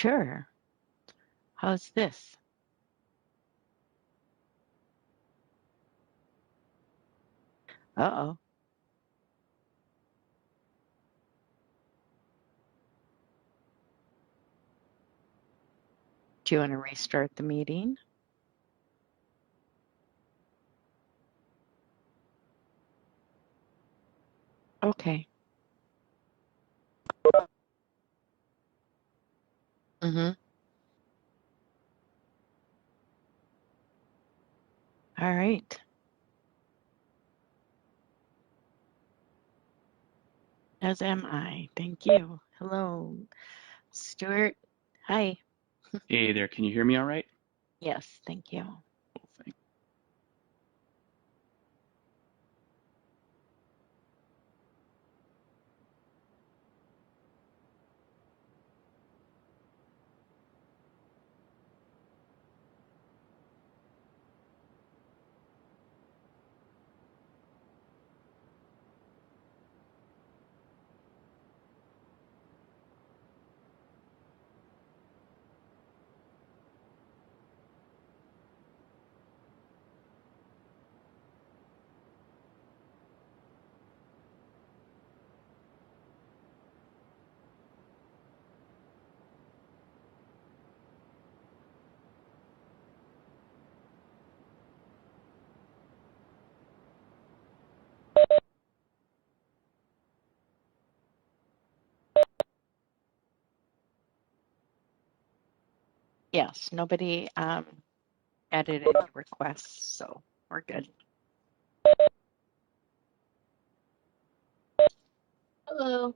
Sure. How's this? Uh-oh. Do you want to restart the meeting? Okay. Mm-hmm. All right. As am I. Thank you. Hello, Stuart. Hi. Hey there, can you hear me all right? Yes, thank you. Cool, thanks. Yes, nobody added any requests, so we're good. Hello.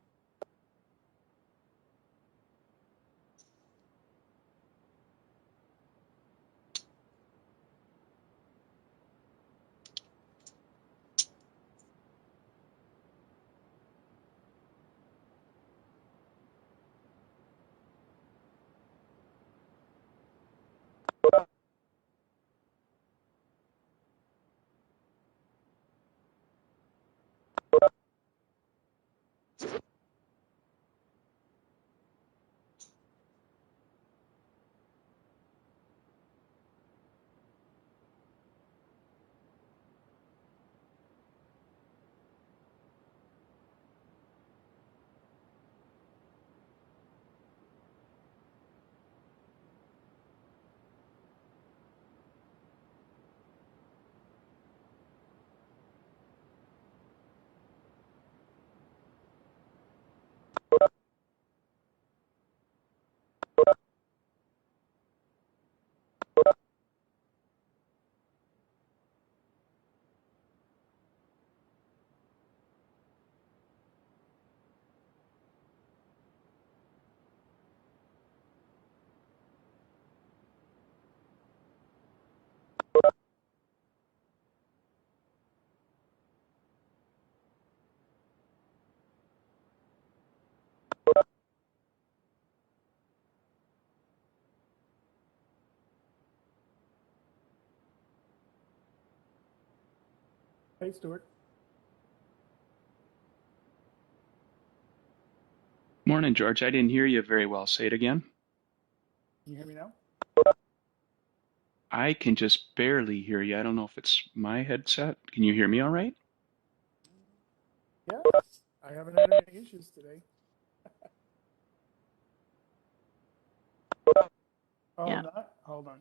Hey, Stuart. Morning, George. I didn't hear you very well. Say it again. Can you hear me now? I can just barely hear you. I don't know if it's my headset. Can you hear me all right? Yes. I haven't had any issues today. Oh, Yeah. not? Hold on.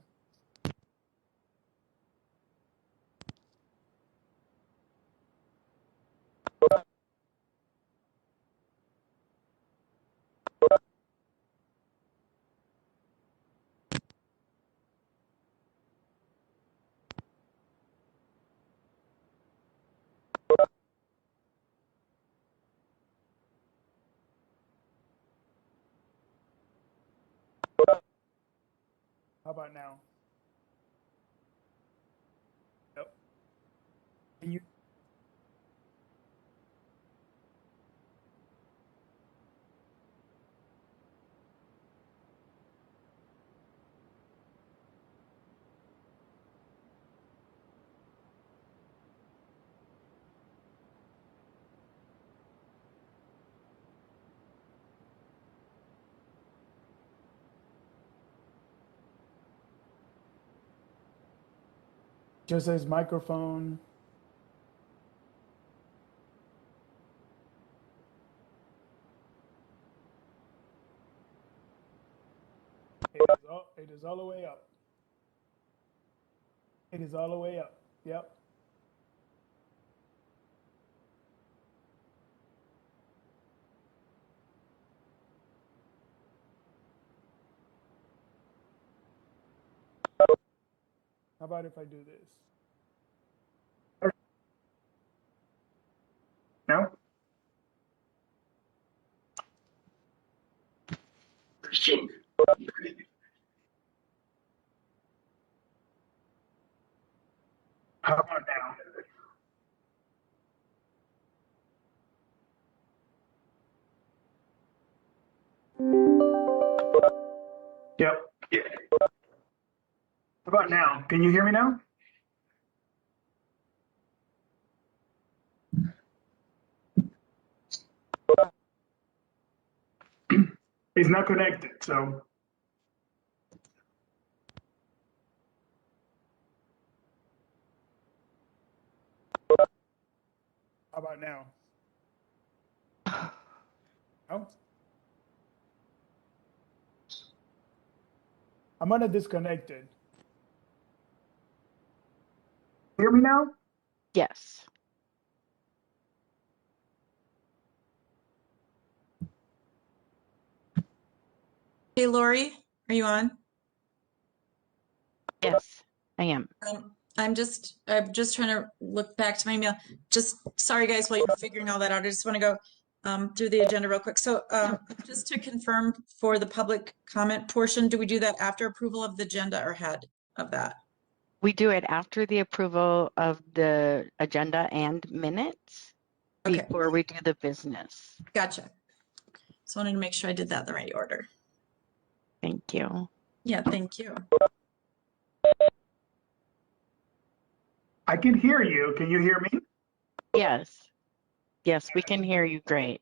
How about now? Nope. Can you? just says microphone. It is all the way up. It is all the way up. Yep. How about if I do this? No? How about now? Yep. How about now? Can you hear me now? It's not connected, so. How about now? No? I'm gonna disconnect it. Hear me now? Yes. Hey, Lori, are you on? Yes, I am. I'm just trying to look back to my email. Just sorry, guys, while you're figuring all that out, I just want to go through the agenda real quick. So just to confirm for the public comment portion, do we do that after approval of the agenda or ahead of that? We do it after the approval of the agenda and minutes Okay, before we do the business. gotcha. So I wanted to make sure I did that in the right order. Thank you. Yeah, thank you. I can hear you. Can you hear me? Yes. Yes, we can hear you great.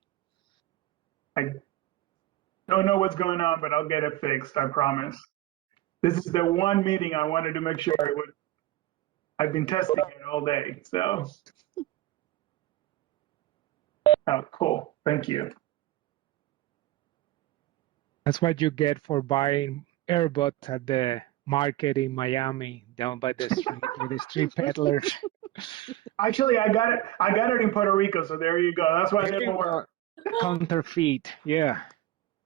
I don't know what's going on, but I'll get it fixed. I promise. This is the one meeting I wanted to make sure it would. I've been testing it all day, so. Oh, cool. Thank you. That's what you get for buying earbuds at the market in Miami, down by the street with the street peddlers. Actually, I got it. I got it in Puerto Rico, so there you go. That's why I didn't work. Counterfeit, yeah.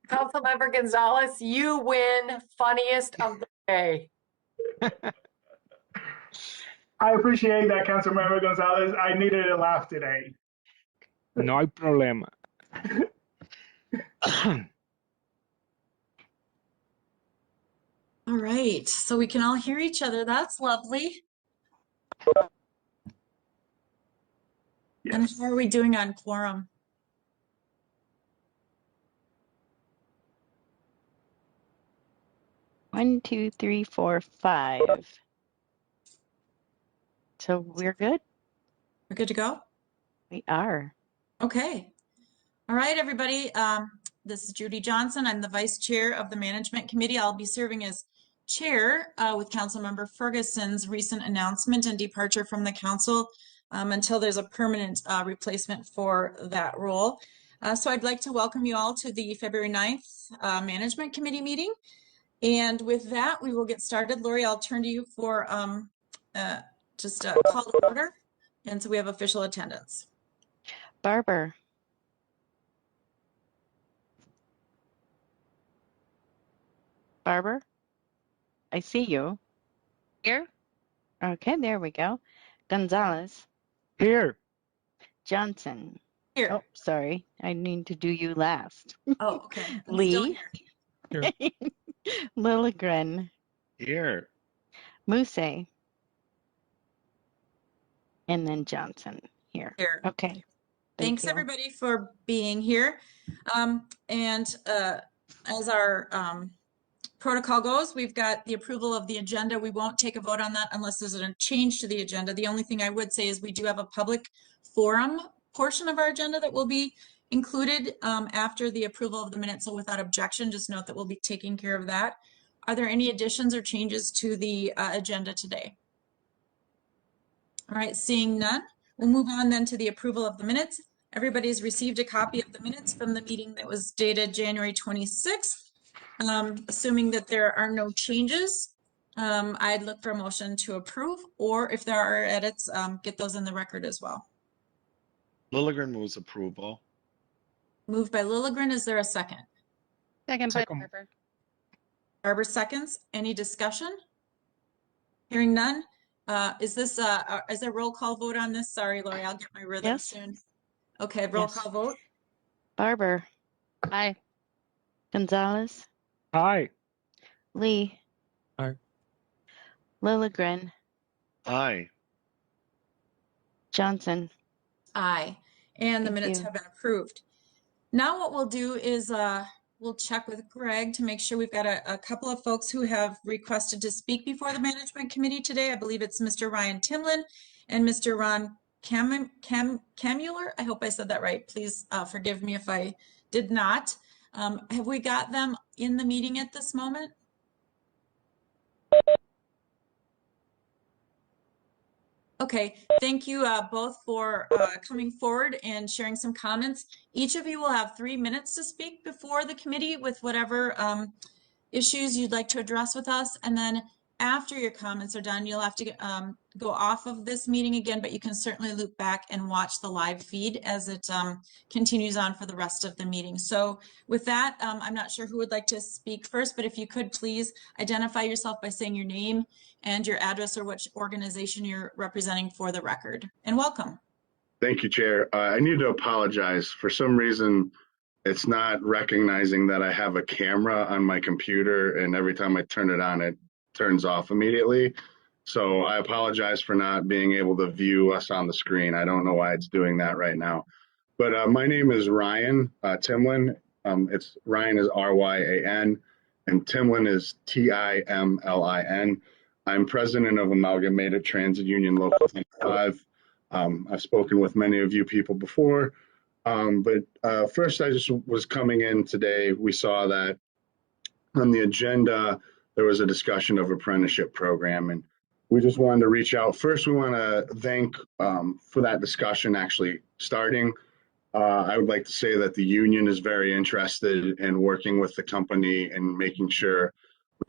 Councilmember Gonzalez, you win funniest of the day. I appreciate that, Councilmember Gonzalez. I needed a laugh today. No hay problema. All right, so we can all hear each other. That's lovely. And Yes. how are we doing on quorum? One, two, three, four, five. So we're good? We're good to go? We are. Okay. All right, everybody. This is Judy Johnson. I'm the vice chair of the management committee. I'll be serving as chair with Councilmember Ferguson's recent announcement and departure from the council until there's a permanent replacement for that role. So I'd like to welcome you all to the February 9th management committee meeting. And with that, we will get started. Lori, I'll turn to you for just a call to order. And so we have official attendance. Barber. Barber? I see you. Here? Okay, there we go. Gonzalez. Here. Johnson. Here. Oh, sorry. I need to do you last. Oh, okay. I'm still Lee. here. Lilligren. Here. Muse. And then Johnson here. Here. Okay. Thanks you. everybody for being here. As our protocol goes, we've got the approval of the agenda. We won't take a vote on that unless there's a change to the agenda. The only thing I would say is we do have a public forum portion of our agenda that will be included after the approval of the minutes. So without objection, just note that we'll be taking care of that. Are there any additions or changes to the agenda today? All right, seeing none, we'll move on then to the approval of the minutes. Everybody's received a copy of the minutes from the meeting that was dated January 26th. Assuming that there are no changes, I'd look for a motion to approve, or if there are edits, get those in the record as well. Lilligren moves approval. Moved by Lilligren, is there a second? Second by Second. Barber. Barber seconds. Any discussion? Hearing none. Is there a roll call vote on this? Sorry, Lori, I'll get my rhythm Yes. soon. Okay, roll Yes. call vote. Barber. Aye. Gonzalez. Aye. Lee. Aye. Lilligren. Aye. Johnson. Aye. And the Thank minutes you. have been approved. Now what we'll do is we'll check with Greg to make sure we've got a couple of folks who have requested to speak before the management committee today. I believe it's Mr. Ryan Timlin and Mr. Ron Camuller. I hope I said that right. Please forgive me if I did not. Have we got them in the meeting at this moment? Okay, thank you both for coming forward and sharing some comments. Each of you will have 3 minutes to speak before the committee with whatever issues you'd like to address with us. And then after your comments are done, you'll have to go off of this meeting again, but you can certainly loop back and watch the live feed as it continues on for the rest of the meeting. So with that, I'm not sure who would like to speak first, but if you could please identify yourself by saying your name and your address or which organization you're representing for the record. And welcome. Thank you, Chair. I need to apologize. For some reason, it's not recognizing that I have a camera on my computer, and every time I turn it on, it turns off immediately. So I apologize for not being able to view us on the screen. I don't know why it's doing that right now. But my name is Ryan Timlin. It's Ryan is R-Y-A-N, and Timlin is T-I-M-L-I-N. I'm president of Amalgamated Transit Union Local 25. I've spoken with many of you people before. But first, I just was coming in today. We saw that on the agenda, there was a discussion of apprenticeship program, and we just wanted to reach out. First, we want to thank for that discussion actually starting. I would like to say that the union is very interested in working with the company and making sure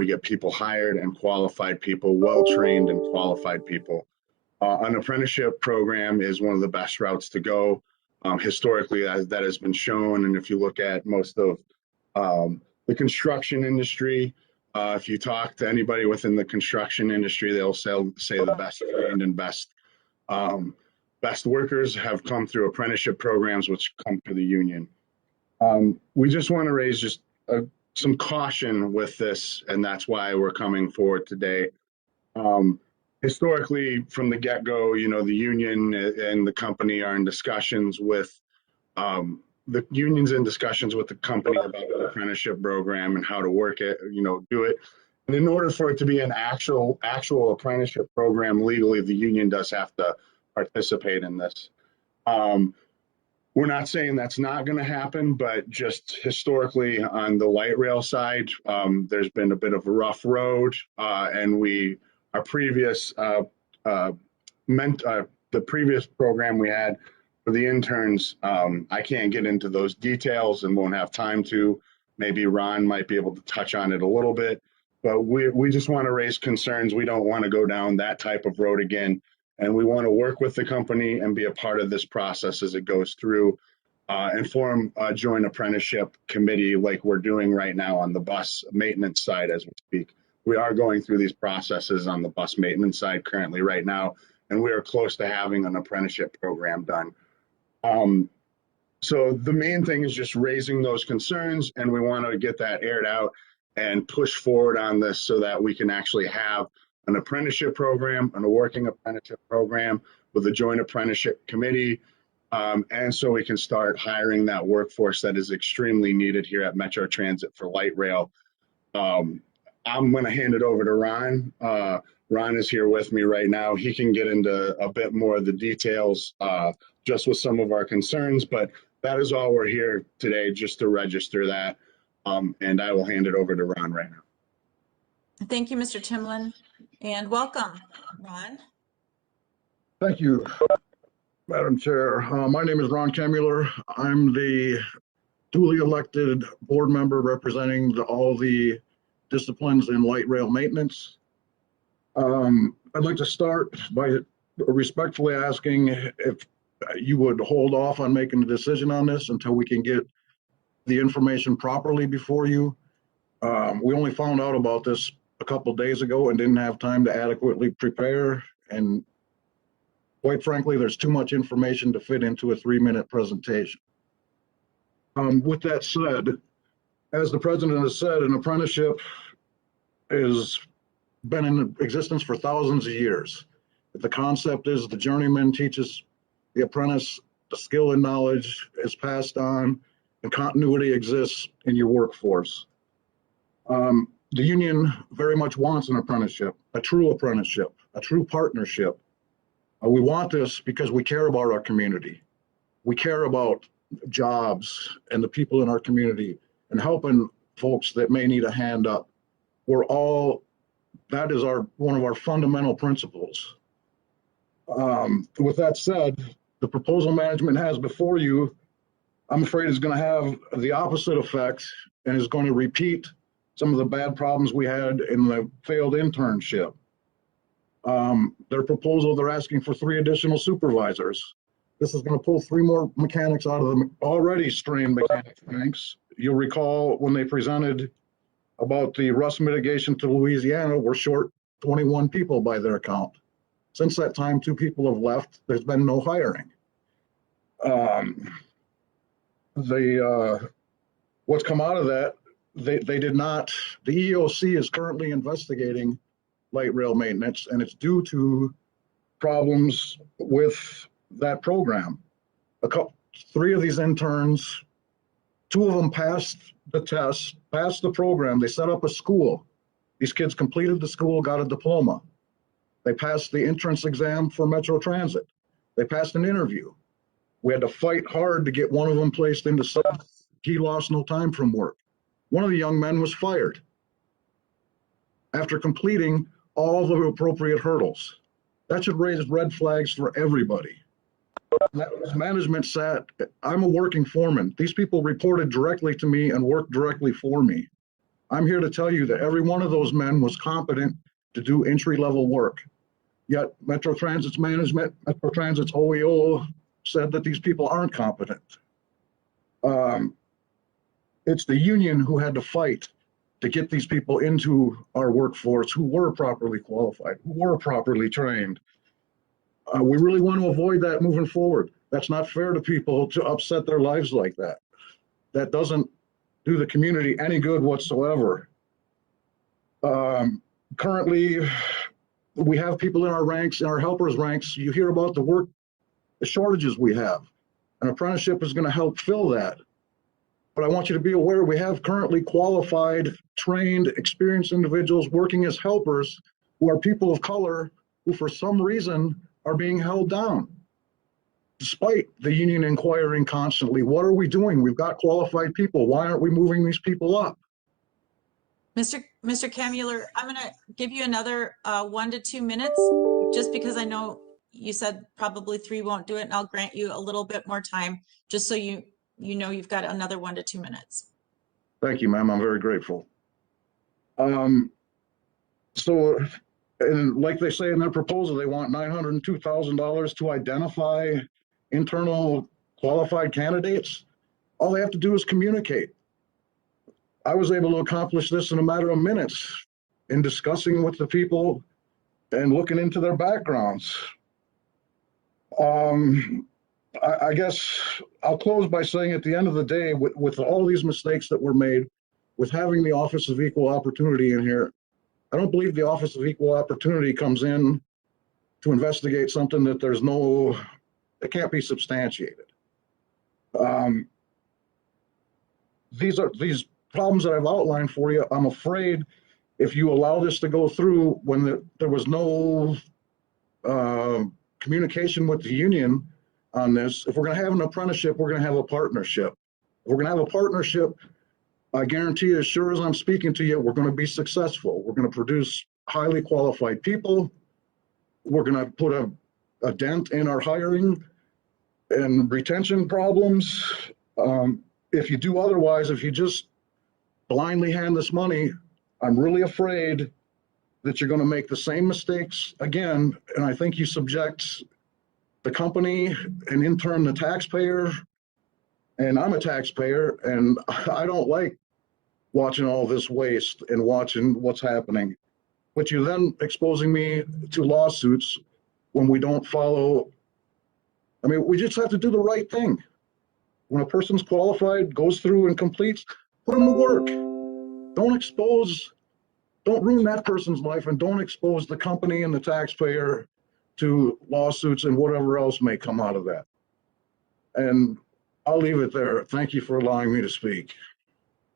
we get people hired and qualified people, well-trained and qualified people. An apprenticeship program is one of the best routes to go. Historically, as that has been shown, and if you look at most of the construction industry, if you talk to anybody within the construction industry, they'll say the best trained and best workers have come through apprenticeship programs, which come through the union. We just want to raise just some caution with this, and that's why we're coming forward today. Historically, from the get-go, you know, the union and the company are in discussions with the union's in discussions with the company about the apprenticeship program and how to work it, you know, do it. And in order for it to be an actual apprenticeship program legally, the union does have to participate in this. We're not saying that's not going to happen, but just historically on the light rail side, there's been a bit of a rough road, and our previous the previous program we had for the interns, I can't get into those details and won't have time to. Maybe Ron might be able to touch on it a little bit, but we just want to raise concerns. We don't want to go down that type of road again, and we want to work with the company and be a part of this process as it goes through, and form a joint apprenticeship committee like we're doing right now on the bus maintenance side as we speak. We are going through these processes on the bus maintenance side currently right now, and we are close to having an apprenticeship program done. So the main thing is just raising those concerns, and we want to get that aired out and push forward on this so that we can actually have an apprenticeship program and a working apprenticeship program with a joint apprenticeship committee. And so we can start hiring that workforce that is extremely needed here at Metro Transit for light rail. I'm going to hand it over to Ron. Ron is here with me right now. He can get into a bit more of the details just with some of our concerns, but that is all we're here today, just to register that. And I will hand it over to Ron right now. Thank you, Mr. Timlin, and welcome, Ron. Thank you, Madam Chair. My name is Ron Kemuller. I'm the duly elected board member representing all the disciplines in light rail maintenance. I'd like to start by respectfully asking if you would hold off on making a decision on this until we can get the information properly before you. We only found out about this a couple of days ago and didn't have time to adequately prepare. And quite frankly, there's too much information to fit into a 3-minute presentation. With that said, as the president has said, an apprenticeship has been in existence for thousands of years. The concept is the journeyman teaches the apprentice, the skill and knowledge is passed on, and continuity exists in your workforce. The union very much wants an apprenticeship, a true partnership. We want this because we care about our community. We care about jobs and the people in our community and helping folks that may need a hand up. That is one of our fundamental principles. With that said, the proposal management has before you, I'm afraid is going to have the opposite effect and is going to repeat some of the bad problems we had in the failed internship. Their proposal, they're asking for 3 additional supervisors. This is going to pull 3 more mechanics out of the already strained mechanic ranks. You'll recall when they presented about the rust mitigation to Louisiana, we're short 21 people by their count. Since that time, 2 people have left. There's been no hiring. What's come out of that, they did not, the EOC is currently investigating light rail maintenance, and it's due to problems with that program. 3 of these interns, 2 of them passed the test, passed the program. They set up a school. These kids completed the school, got a diploma. They passed the entrance exam for Metro Transit. They passed an interview. We had to fight hard to get one of them placed into sub. He lost no time from work. One of the young men was fired after completing all the appropriate hurdles. That should raise red flags for everybody. Management sat, I'm a working foreman. These people reported directly to me and worked directly for me. I'm here to tell you that every one of those men was competent to do entry-level work. Yet Metro Transit's management, Metro Transit's OEO said that these people aren't competent. It's the union who had to fight to get these people into our workforce who were properly qualified, who were properly trained. We really want to avoid that moving forward. That's not fair to people to upset their lives like that. That doesn't do the community any good whatsoever. Currently, we have people in our ranks, in our helpers ranks. You hear about the shortages we have. An apprenticeship is going to help fill that. But I want you to be aware we have currently qualified, trained, experienced individuals working as helpers who are people of color who for some reason are being held down. Despite the union inquiring constantly, what are we doing? We've got qualified people. Why aren't we moving these people up? Mr. Kemuller, I'm going to give you another 1 to 2 minutes, just because I know you said probably 3 won't do it, and I'll grant you a little bit more time, just so you know you've got another 1 to 2 minutes. Thank you, ma'am. I'm very grateful. So, and like they say in their proposal, they want $902,000 to identify internal qualified candidates. All they have to do is communicate. I was able to accomplish this in a matter of minutes in discussing with the people and looking into their backgrounds. I guess I'll close by saying at the end of the day, with all these mistakes that were made, with having the Office of Equal Opportunity in here, I don't believe the Office of Equal Opportunity comes in to investigate something that it can't be substantiated. These problems that I've outlined for you, I'm afraid if you allow this to go through when there was no communication with the union on this, if we're going to have an apprenticeship, we're going to have a partnership. If we're going to have a partnership, I guarantee you, as sure as I'm speaking to you, we're going to be successful. We're going to produce highly qualified people. We're going to put a a dent in our hiring and retention problems. If you do otherwise, if you just blindly hand this money, I'm really afraid that you're going to make the same mistakes again. And I think you subject the company and in turn the taxpayer. And I'm a taxpayer, and I don't like watching all this waste and watching what's happening. But you're then exposing me to lawsuits when we don't follow. I mean, we just have to do the right thing. When a person's qualified, goes through and completes, put them to work. Don't ruin that person's life, and don't expose the company and the taxpayer to lawsuits and whatever else may come out of that. And I'll leave it there. Thank you for allowing me to speak.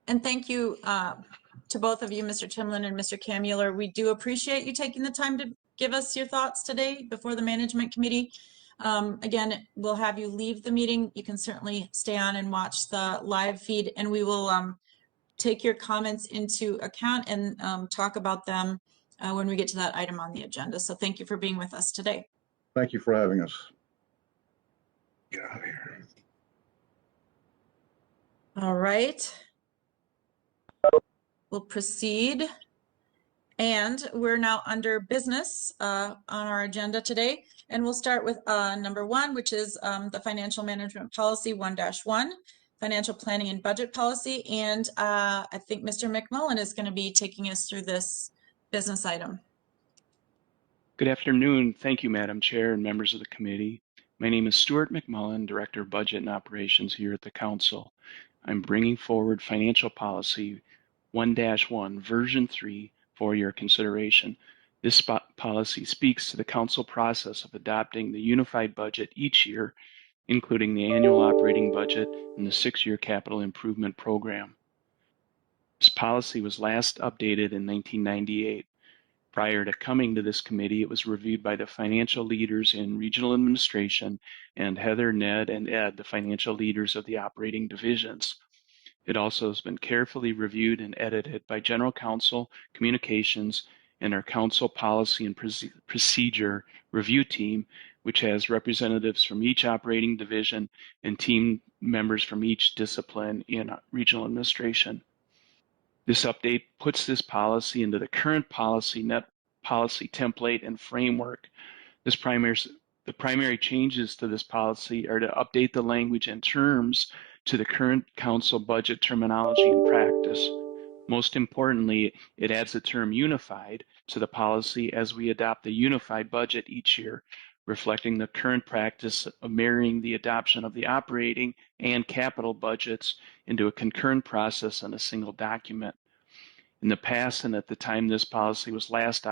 And thank you to both of you, Mr. Timlin and Mr. Kamueller. We do appreciate you taking the time to give us your thoughts today before the management committee. Again, we'll have you leave the meeting. You can certainly stay on and watch the live feed, and we will take your comments into account and talk about them when we get to that item on the agenda. So thank you for being with us today. Thank you for having us. Get out of here. All right. We'll proceed. And we're now under business on our agenda today. And we'll start with number 1, which is the Financial Management Policy 1-1, Financial Planning and Budget Policy. And I think Mr. McMullen is going to be taking us through this business item. Good afternoon. Thank you, Madam Chair and members of the committee. My name is Stuart McMullen, Director of Budget and Operations here at the Council. I'm bringing forward Financial Policy 1-1, Version 3, for your consideration. This policy speaks to the Council process of adopting the unified budget each year, including the annual operating budget and the 6-year capital improvement program. This policy was last updated in 1998. Prior to coming to this committee, it was reviewed by the financial leaders in regional administration and Heather, Ned, and Ed, the financial leaders of the operating divisions. It also has been carefully reviewed and edited by General Counsel, Communications, and our Council Policy and Procedure Review Team, which has representatives from each operating division and team members from each discipline in regional administration. This update puts this policy into the current net policy template and framework. The primary changes to this policy are to update the language and terms to the current council budget terminology and practice. Most importantly, it adds the term unified to the policy as we adopt the unified budget each year, reflecting the current practice of marrying the adoption of the operating and capital budgets into a concurrent process in a single document. In the past, and at the time this policy was last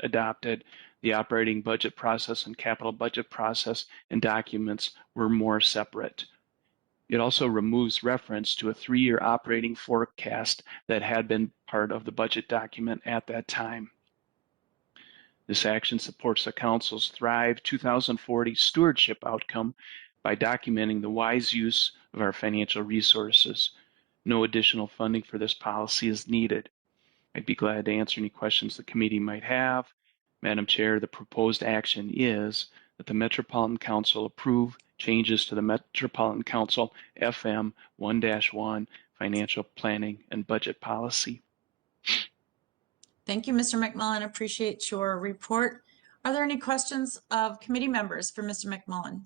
adopted, the operating budget process and capital budget process and documents were more separate. It also removes reference to a 3-year operating forecast that had been part of the budget document at that time. This action supports the Council's Thrive 2040 stewardship outcome by documenting the wise use of our financial resources. No additional funding for this policy is needed. I'd be glad to answer any questions the committee might have. Madam Chair, the proposed action is that the Metropolitan Council approve changes to the Metropolitan Council FM 1-1 Financial Planning and Budget Policy. Thank you, Mr. McMullen. Appreciate your report. Are there any questions of committee members for Mr. McMullen?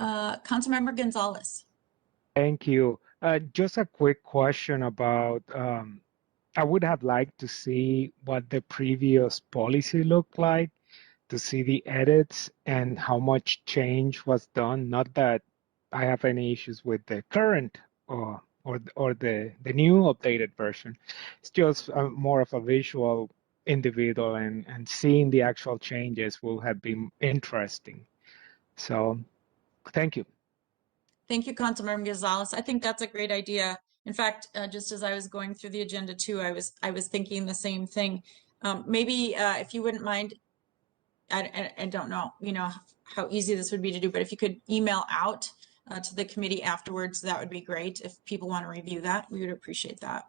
Councilmember Gonzalez. Thank you. Just a quick question about, I would have liked to see what the previous policy looked like, to see the edits and how much change was done. Not that I have any issues with the current or the new updated version. It's just more of a visual individual, and seeing the actual changes will have been interesting. So thank you. Thank you, Councilmember Gonzalez. I think that's a great idea. In fact, just as I was going through the agenda too, I was thinking the same thing. Maybe if you wouldn't mind, I don't know, how easy this would be to do, but if you could email out to the committee afterwards, that would be great. If people want to review that, we would appreciate that.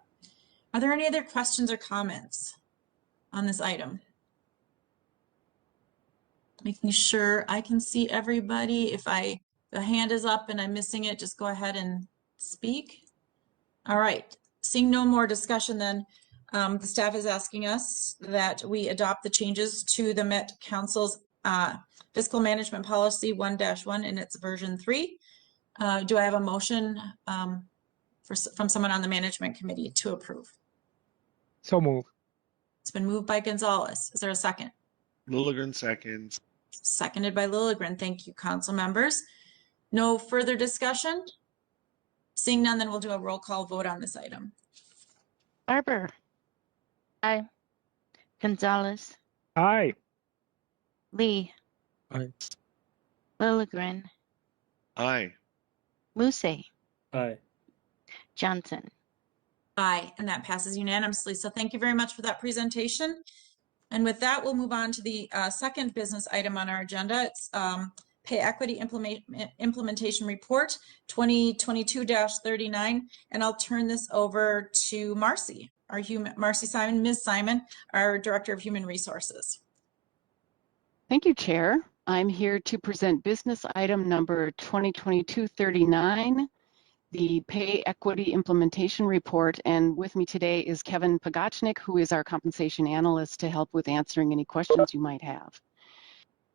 Are there any other questions or comments on this item? making sure I can see everybody. If the hand is up and I'm missing it, just go ahead and speak. All right, seeing no more discussion then, the staff is asking us that we adopt the changes to the Met Council's Fiscal Management Policy 1-1 in its version 3. Do I have a motion from someone on the Management Committee to approve? So move. It's been moved by Gonzalez. Is there a second? Lilligren seconds. Seconded by Lilligren. Thank you, council members. No further discussion? Seeing none, then we'll do a roll call vote on this item. Barber. Aye. Gonzalez. Aye. Lee. Aye. Lilligren. Aye. Musse. Aye. Johnson. Aye, and that passes unanimously. So thank you very much for that presentation. And with that, we'll move on to the second business item on our agenda. It's Pay Equity Implementation Report 2022-39. And I'll turn this over to Marcy, Marcy Simon, Ms. Simon, our Director of Human Resources. Thank you, Chair. I'm here to present business item number 2022-39, the Pay Equity Implementation Report. And with me today is Kevin Pagachnik, who is our compensation analyst, to help with answering any questions you might have.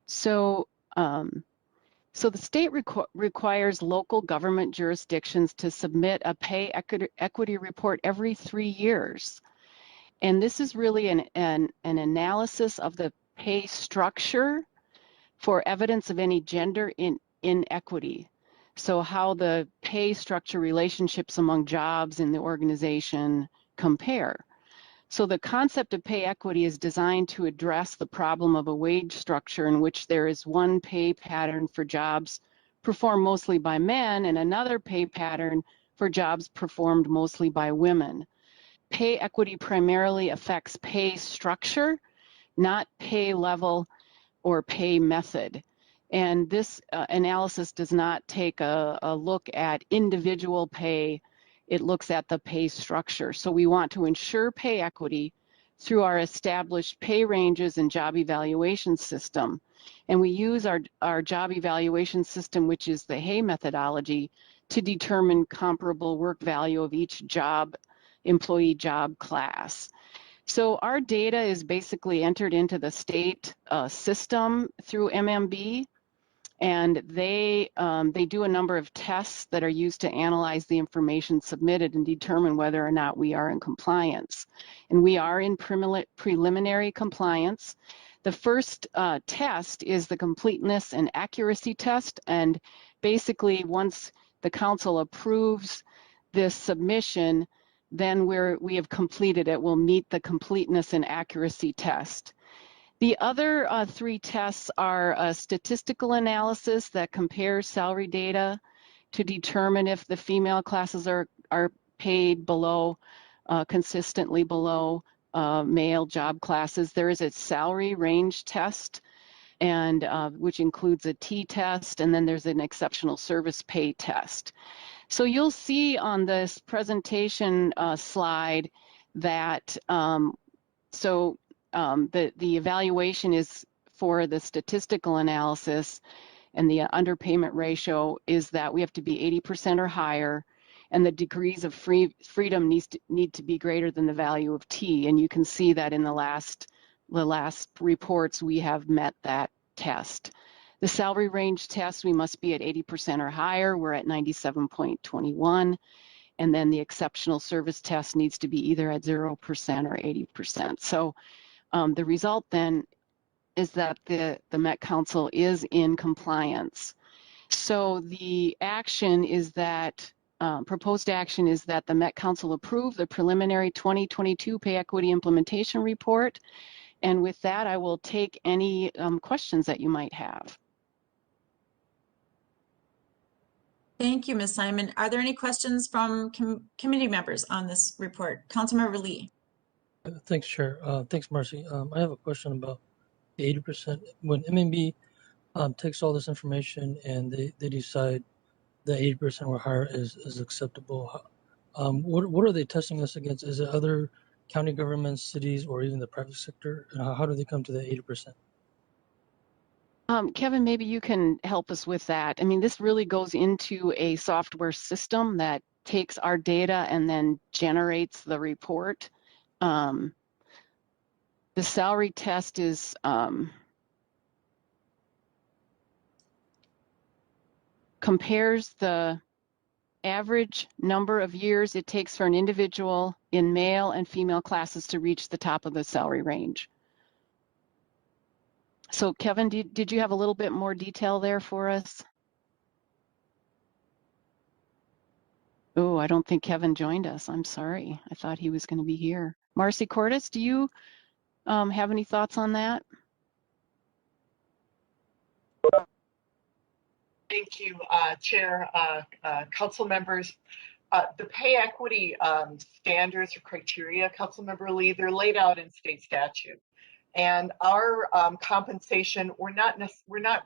So the state requires local government jurisdictions to submit a pay equity report every 3 years. And this is really an analysis of the pay structure for evidence of any gender inequity. So how the pay structure relationships among jobs in the organization compare. So the concept of pay equity is designed to address the problem of a wage structure in which there is one pay pattern for jobs performed mostly by men and another pay pattern for jobs performed mostly by women. Pay equity primarily affects pay structure, not pay level or pay method. And this analysis does not take a look at individual pay. It looks at the pay structure. So we want to ensure pay equity through our established pay ranges and job evaluation system. And we use our job evaluation system, which is the Hay methodology, to determine comparable work value of each employee job class. So our data is basically entered into the state system through MMB, and they do a number of tests that are used to analyze the information submitted and determine whether or not we are in compliance. And we are in preliminary compliance. The first test is the completeness and accuracy test, and basically once the council approves this submission, then we have completed it. We'll meet the completeness and accuracy test. The other 3 tests are a statistical analysis that compares salary data to determine if the female classes are paid below, consistently below male job classes. There is a salary range test, and which includes a T-test, and then there's an exceptional service pay test. So you'll see on this presentation slide that the evaluation is for the statistical analysis, and the underpayment ratio is that we have to be 80% or higher, and the degrees of freedom need to be greater than the value of T. And you can see that in the last reports we have met that test. The salary range test, we must be at 80% or higher. We're at 97.21. And then the exceptional service test needs to be either at 0% or 80%. So the result then is that the Met Council is in compliance. So the action is that, proposed action is that the Met Council approve the preliminary 2022 Pay Equity Implementation Report. And with that, I will take any questions that you might have. Thank you, Ms. Simon. Are there any questions from committee members on this report? Councilmember Lee. Thanks, Chair. Thanks, Marcy. I have a question about the 80%. When MMB takes all this information and they decide that 80% or higher is acceptable, what are they testing us against? Is it other county governments, cities, or even the private sector? And how do they come to the 80%? Kevin, maybe you can help us with that. I mean, this really goes into a software system that takes our data and then generates the report. The salary test is compares the average number of years it takes for an individual in male and female classes to reach the top of the salary range. So Kevin, did you have a little bit more detail there for us? Oh, I don't think Kevin joined us. I'm sorry. I thought he was going to be here. Marcy Cordes, do you have any thoughts on that? Thank you, Chair, council members. The pay equity standards or criteria, Councilmember Lee, they're laid out in state statute. And our compensation, we're not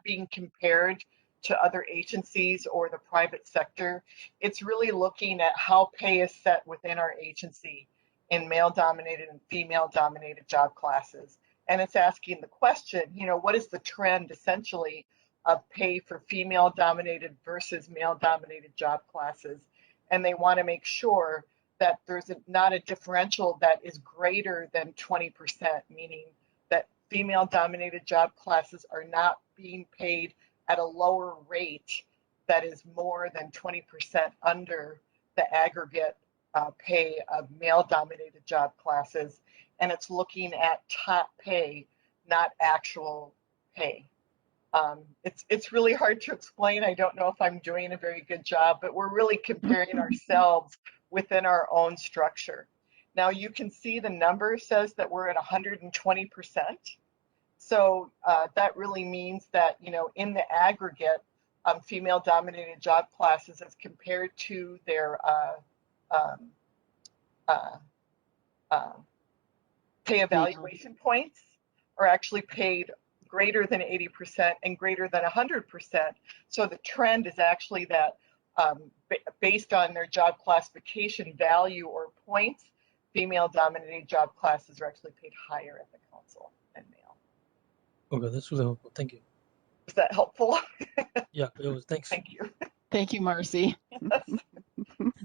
being compared to other agencies or the private sector. It's really looking at how pay is set within our agency in male-dominated and female-dominated job classes. And it's asking the question, you know, what is the trend essentially of pay for female-dominated versus male-dominated job classes? And they want to make sure that there's not a differential that is greater than 20%, meaning that female-dominated job classes are not being paid at a lower rate that is more than 20% under the aggregate pay of male-dominated job classes. And it's looking at top pay, not actual pay. It's really hard to explain. I don't know if I'm doing a very good job, but we're really comparing ourselves within our own structure. Now you can see the number says that we're at 120%. So that really means that, you know, in the aggregate, female-dominated job classes as compared to their pay evaluation points are actually paid greater than 80% and greater than 100%. So the trend is actually that based on their job classification value or points, female-dominated job classes are actually paid higher at the council than male. Okay, that's really helpful. Thank you. Is that helpful? Yeah, it was. Thanks. Thank you. Thank you, Marcy.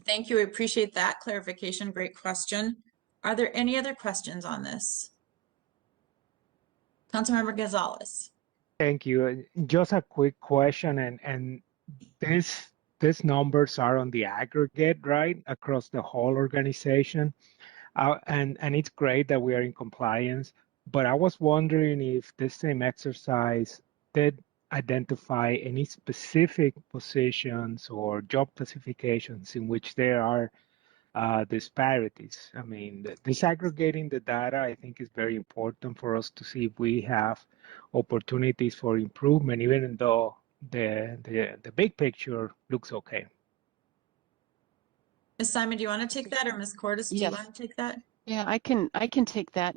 Thank you. I appreciate that clarification. Great question. Are there any other questions on this? Councilmember Gonzalez. Thank you. Just a quick question, and these numbers are on the aggregate, right, across the whole organization, and it's great that we are in compliance. But I was wondering if this same exercise did identify any specific positions or job classifications in which there are disparities. I mean, disaggregating the data, I think, is very important for us to see if we have opportunities for improvement, even though the big picture looks okay. Ms. Simon, do you want to take that, or Ms. Cordes, do you Yes. want to take that? Yeah, I can take that.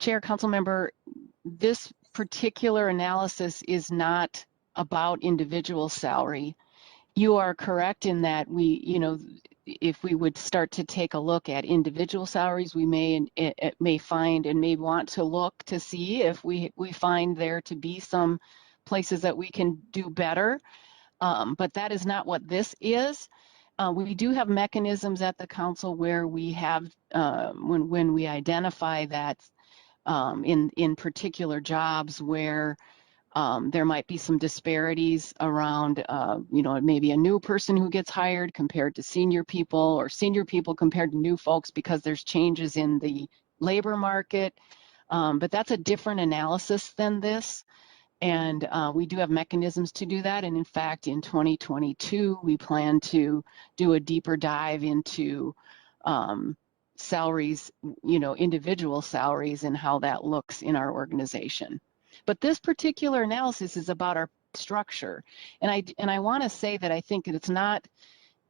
Chair, council member, this particular analysis is not about individual salary. You are correct in that we, you know, if we would start to take a look at individual salaries, we may find and may want to look to see if we find there to be some places that we can do better. But that is not what this is. We do have mechanisms at the council where we have, when we identify that in particular jobs where there might be some disparities around, you know, maybe a new person who gets hired compared to senior people, or senior people compared to new folks because there's changes in the labor market. But that's a different analysis than this. And we do have mechanisms to do that. And in fact, in 2022, we plan to do a deeper dive into salaries, you know, individual salaries and how that looks in our organization. But this particular analysis is about our structure. And I want to say that I think that it's not,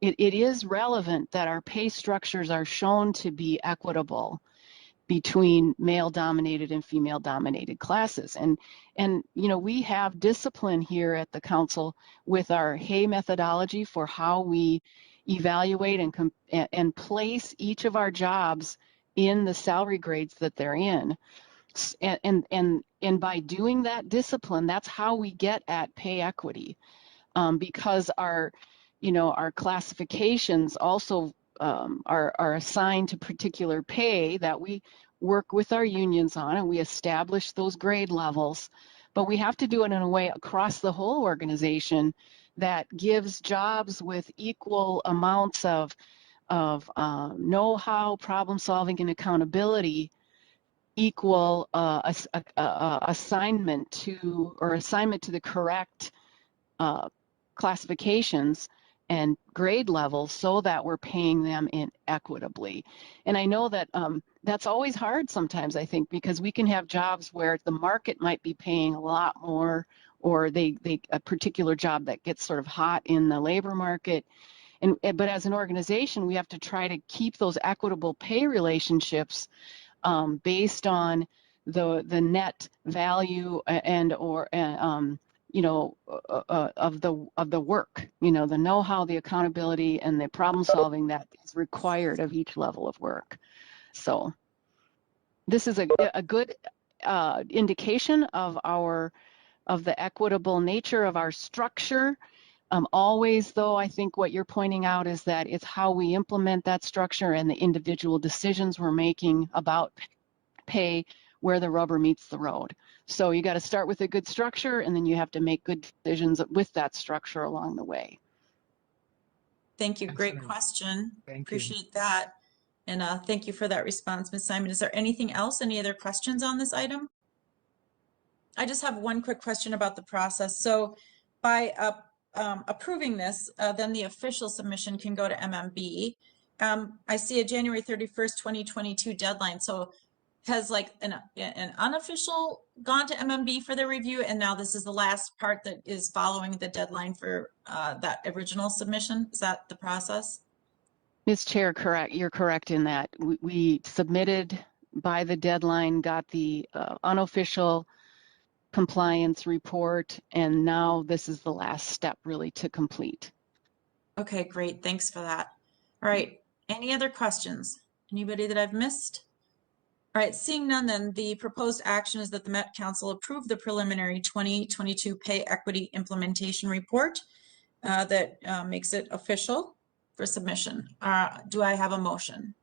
it is relevant that our pay structures are shown to be equitable between male-dominated and female-dominated classes. And you know, we have discipline here at the council with our Hay methodology for how we evaluate and place each of our jobs in the salary grades that they're in. And by doing that discipline, that's how we get at pay equity, because our classifications also are assigned to particular pay that we work with our unions on, and we establish those grade levels. But we have to do it in a way across the whole organization that gives jobs with equal amounts of know-how, problem solving, and accountability equal assignment to the correct classifications and grade levels, so that we're paying them equitably. And I know that that's always hard sometimes, I think, because we can have jobs where the market might be paying a lot more, or a particular job that gets sort of hot in the labor market. But as an organization, we have to try to keep those equitable pay relationships based on the net value of the work, the know-how, the accountability, and the problem solving that is required of each level of work. So this is a good indication of the equitable nature of our structure. Always, though, I think what you're pointing out is that it's how we implement that structure and the individual decisions we're making about pay where the rubber meets the road. So you got to start with a good structure, and then you have to make good decisions with that structure along the way. Thank you. Great Excellent. question. Thank you. Appreciate that. And thank you for that response, Ms. Simon. Is there anything else? Any other questions on this item? I just have one quick question about the process. So by approving this, then the official submission can go to MMB. I see a January 31st, 2022 deadline. So has like an unofficial gone to MMB for their review, and now this is the last part that is following the deadline for that original submission? Is that the process? Ms. Chair, correct. You're correct in that. We submitted by the deadline, got the unofficial compliance report, and now this is the last step really to complete. Okay, great. Thanks for that. All right. Any other questions? Anybody that I've missed? All right, seeing none, then the proposed action is that the Met Council approve the preliminary 2022 pay equity implementation report that makes it official for submission. Do I have a motion?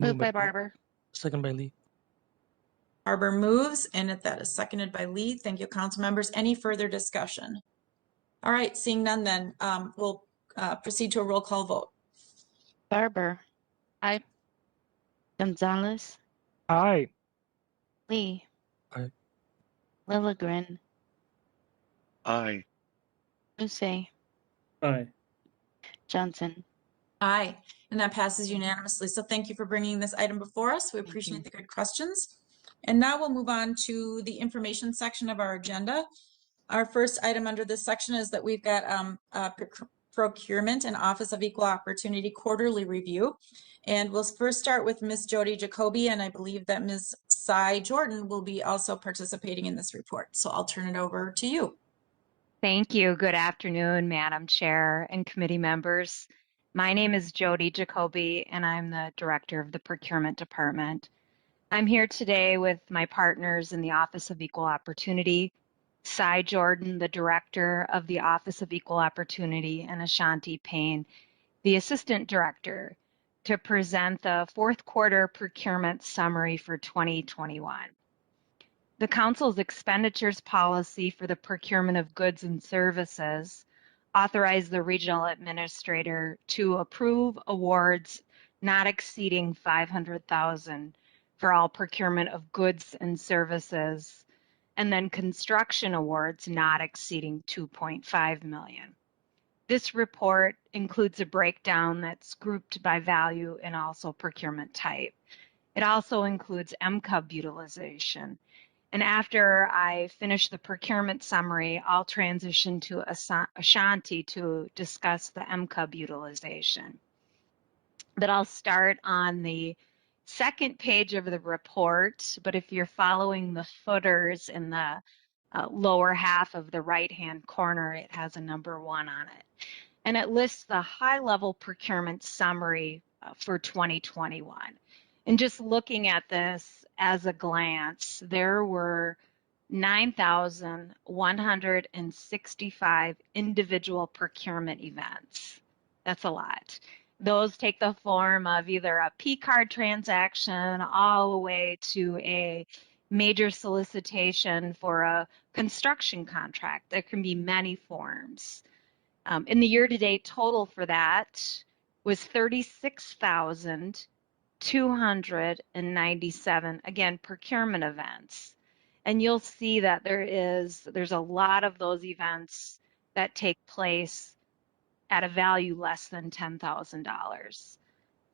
Moved by Barber. Second by Lee. Barber moves, and that is seconded by Lee. Thank you, council members. Any further discussion? All right, seeing none, then we'll proceed to a roll call vote. Barber. Aye. Gonzalez. Aye. Lee. Aye. Lilligren. Aye. Luce. Aye. Johnson. Aye, and that passes unanimously. So thank you for bringing this item before us. We appreciate the good questions. And now we'll move on to the information section of our agenda. Our first item under this section is that we've got Procurement and Office of Equal Opportunity Quarterly Review. And we'll first start with Ms. Jody Jacoby, and I believe that Ms. Cy Jordan will be also participating in this report. So I'll turn it over to you. Thank you. Good afternoon, Madam Chair and committee members. My name is Jody Jacoby, and I'm the Director of the Procurement Department. I'm here today with my partners in the Office of Equal Opportunity, Cy Jordan, the Director of the Office of Equal Opportunity, and Ashanti Payne, the Assistant Director, to present the fourth quarter procurement summary for 2021. The Council's expenditures policy for the procurement of goods and services authorized the regional administrator to approve awards not exceeding $500,000 for all procurement of goods and services, and then construction awards not exceeding $2.5 million. This report includes a breakdown that's grouped by value and also procurement type. It also includes MCUB utilization. And after I finish the procurement summary, I'll transition to Ashanti to discuss the MCUB utilization. But I'll start on the second page of the report, but if you're following the footers in the lower half of the right-hand corner, it has a number 1 on it. And it lists the high-level procurement summary for 2021. And just looking at this as a glance, there were 9,165 individual procurement events. That's a lot. Those take the form of either a P card transaction all the way to a major solicitation for a construction contract. There can be many forms. In the year-to-date total for that was 36,297, again, procurement events. And you'll see that there's a lot of those events that take place at a value less than $10,000.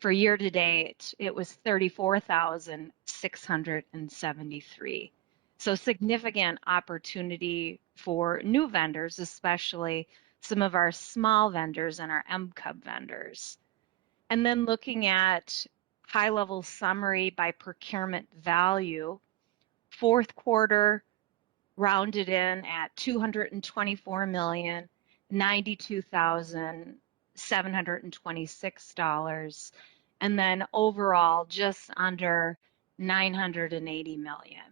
For year to date, it was 34,673. So significant opportunity for new vendors, especially some of our small vendors and our MCUB vendors. And then looking at high-level summary by procurement value, fourth quarter rounded in at $224,092,726, and then overall just under $980 million.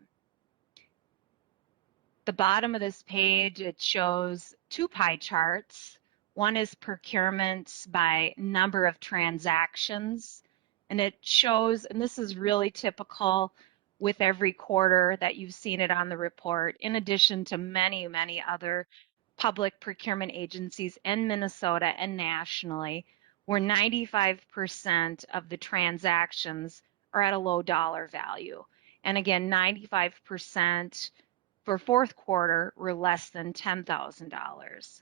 The bottom of this page, it shows two pie charts. One is procurements by number of transactions, and it shows, and this is really typical with every quarter that you've seen it on the report, in addition to many, many other public procurement agencies in Minnesota and nationally, where 95% of the transactions are at a low dollar value. And again, 95% for fourth quarter were less than $10,000.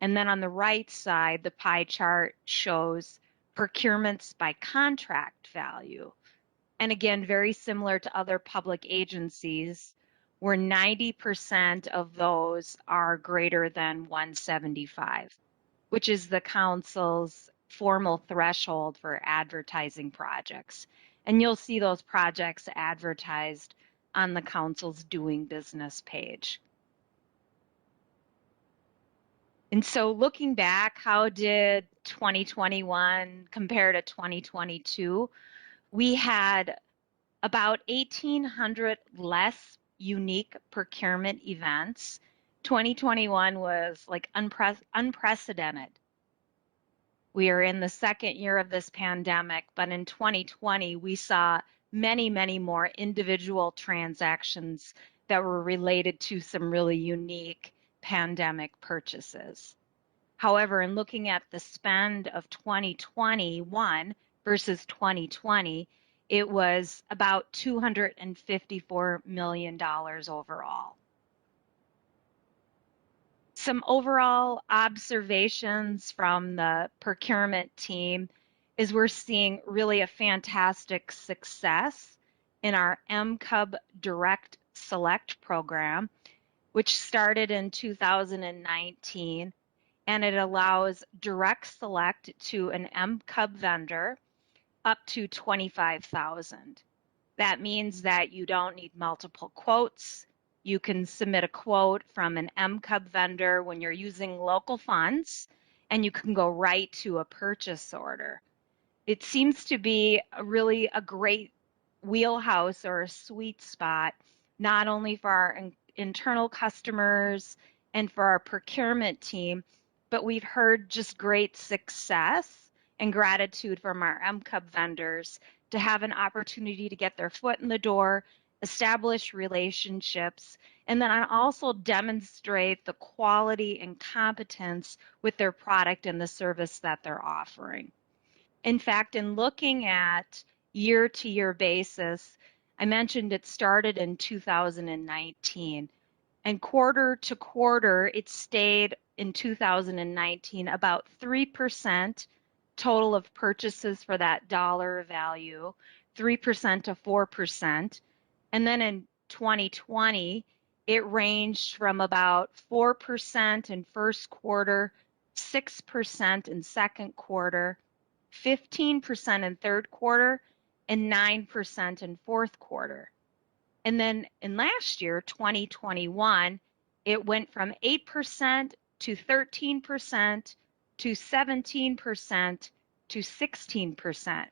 And then on the right side, the pie chart shows procurements by contract value. And again, very similar to other public agencies, where 90% of those are greater than 175, which is the council's formal threshold for advertising projects. And you'll see those projects advertised on the council's doing business page. And so looking back, how did 2021 compare to 2022? We had about 1,800 less unique procurement events. 2021 was like unprecedented. We are in the second year of this pandemic, but in 2020, we saw many, many more individual transactions that were related to some really unique pandemic purchases. However, in looking at the spend of 2021 versus 2020, it was about $254 million overall. Some overall observations from the procurement team is we're seeing really a fantastic success in our MCUB Direct Select program, which started in 2019, and it allows direct select to an MCUB vendor up to 25,000. That means that you don't need multiple quotes. You can submit a quote from an MCUB vendor when you're using local funds, and you can go right to a purchase order. It seems to be really a great wheelhouse or a sweet spot, not only for our internal customers and for our procurement team, but we've heard just great success and gratitude from our MCUB vendors to have an opportunity to get their foot in the door, establish relationships, and then also demonstrate the quality and competence with their product and the service that they're offering. In fact, in looking at year-to-year basis, I mentioned it started in 2019, and quarter to quarter, it stayed in 2019 about 3% total of purchases for that dollar value, 3% to 4%. And then in 2020, it ranged from about 4% in first quarter, 6% in second quarter, 15% in third quarter, and 9% in fourth quarter. And then in last year, 2021, it went from 8% to 13% to 17% to 16%.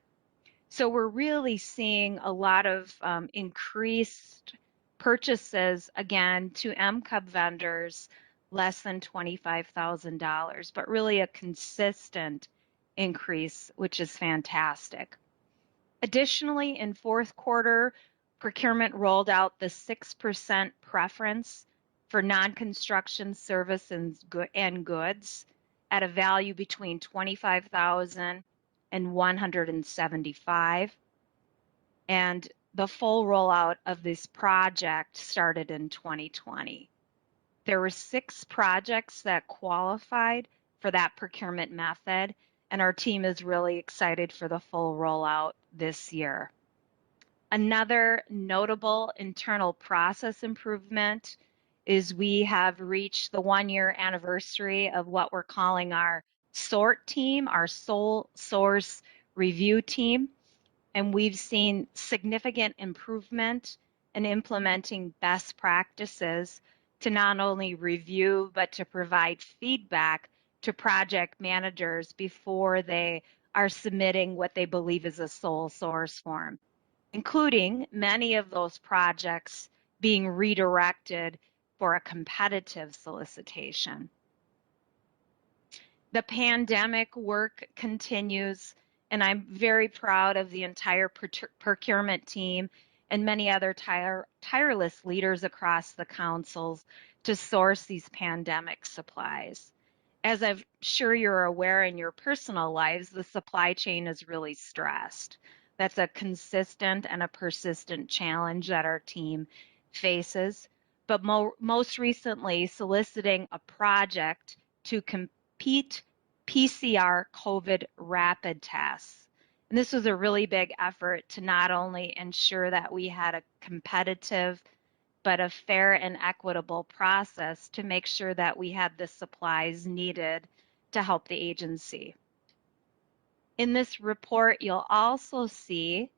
So we're really seeing a lot of increased purchases again to MCUB vendors less than $25,000, but really a consistent increase, which is fantastic. Additionally, in fourth quarter, procurement rolled out the 6% preference for non-construction service and goods at a value between 25,000 and 175. And the full rollout of this project started in 2020. There were 6 projects that qualified for that procurement method, and our team is really excited for the full rollout this year. Another notable internal process improvement is we have reached the 1-year anniversary of what we're calling our SORT team, our sole source review team. And we've seen significant improvement in implementing best practices to not only review, but to provide feedback to project managers before they are submitting what they believe is a sole source form, including many of those projects being redirected for a competitive solicitation. The pandemic work continues, and I'm very proud of the entire procurement team and many other tireless leaders across the councils to source these pandemic supplies. As I'm sure you're aware in your personal lives, the supply chain is really stressed. That's a consistent and a persistent challenge that our team faces. But most recently, soliciting a project to compete PCR COVID rapid tests. And this was a really big effort to not only ensure that we had a competitive but a fair and equitable process to make sure that we had the supplies needed to help the agency. In this report, you'll also see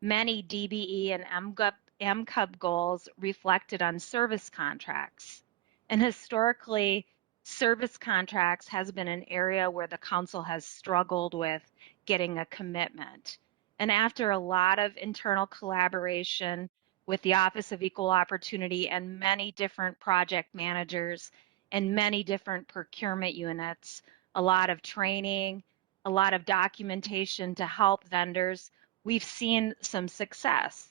many DBE and MCUB goals reflected on service contracts. And historically, service contracts has been an area where the council has struggled with getting a commitment. And after a lot of internal collaboration with the Office of Equal Opportunity and many different project managers and many different procurement units, a lot of training, a lot of documentation to help vendors, we've seen some success.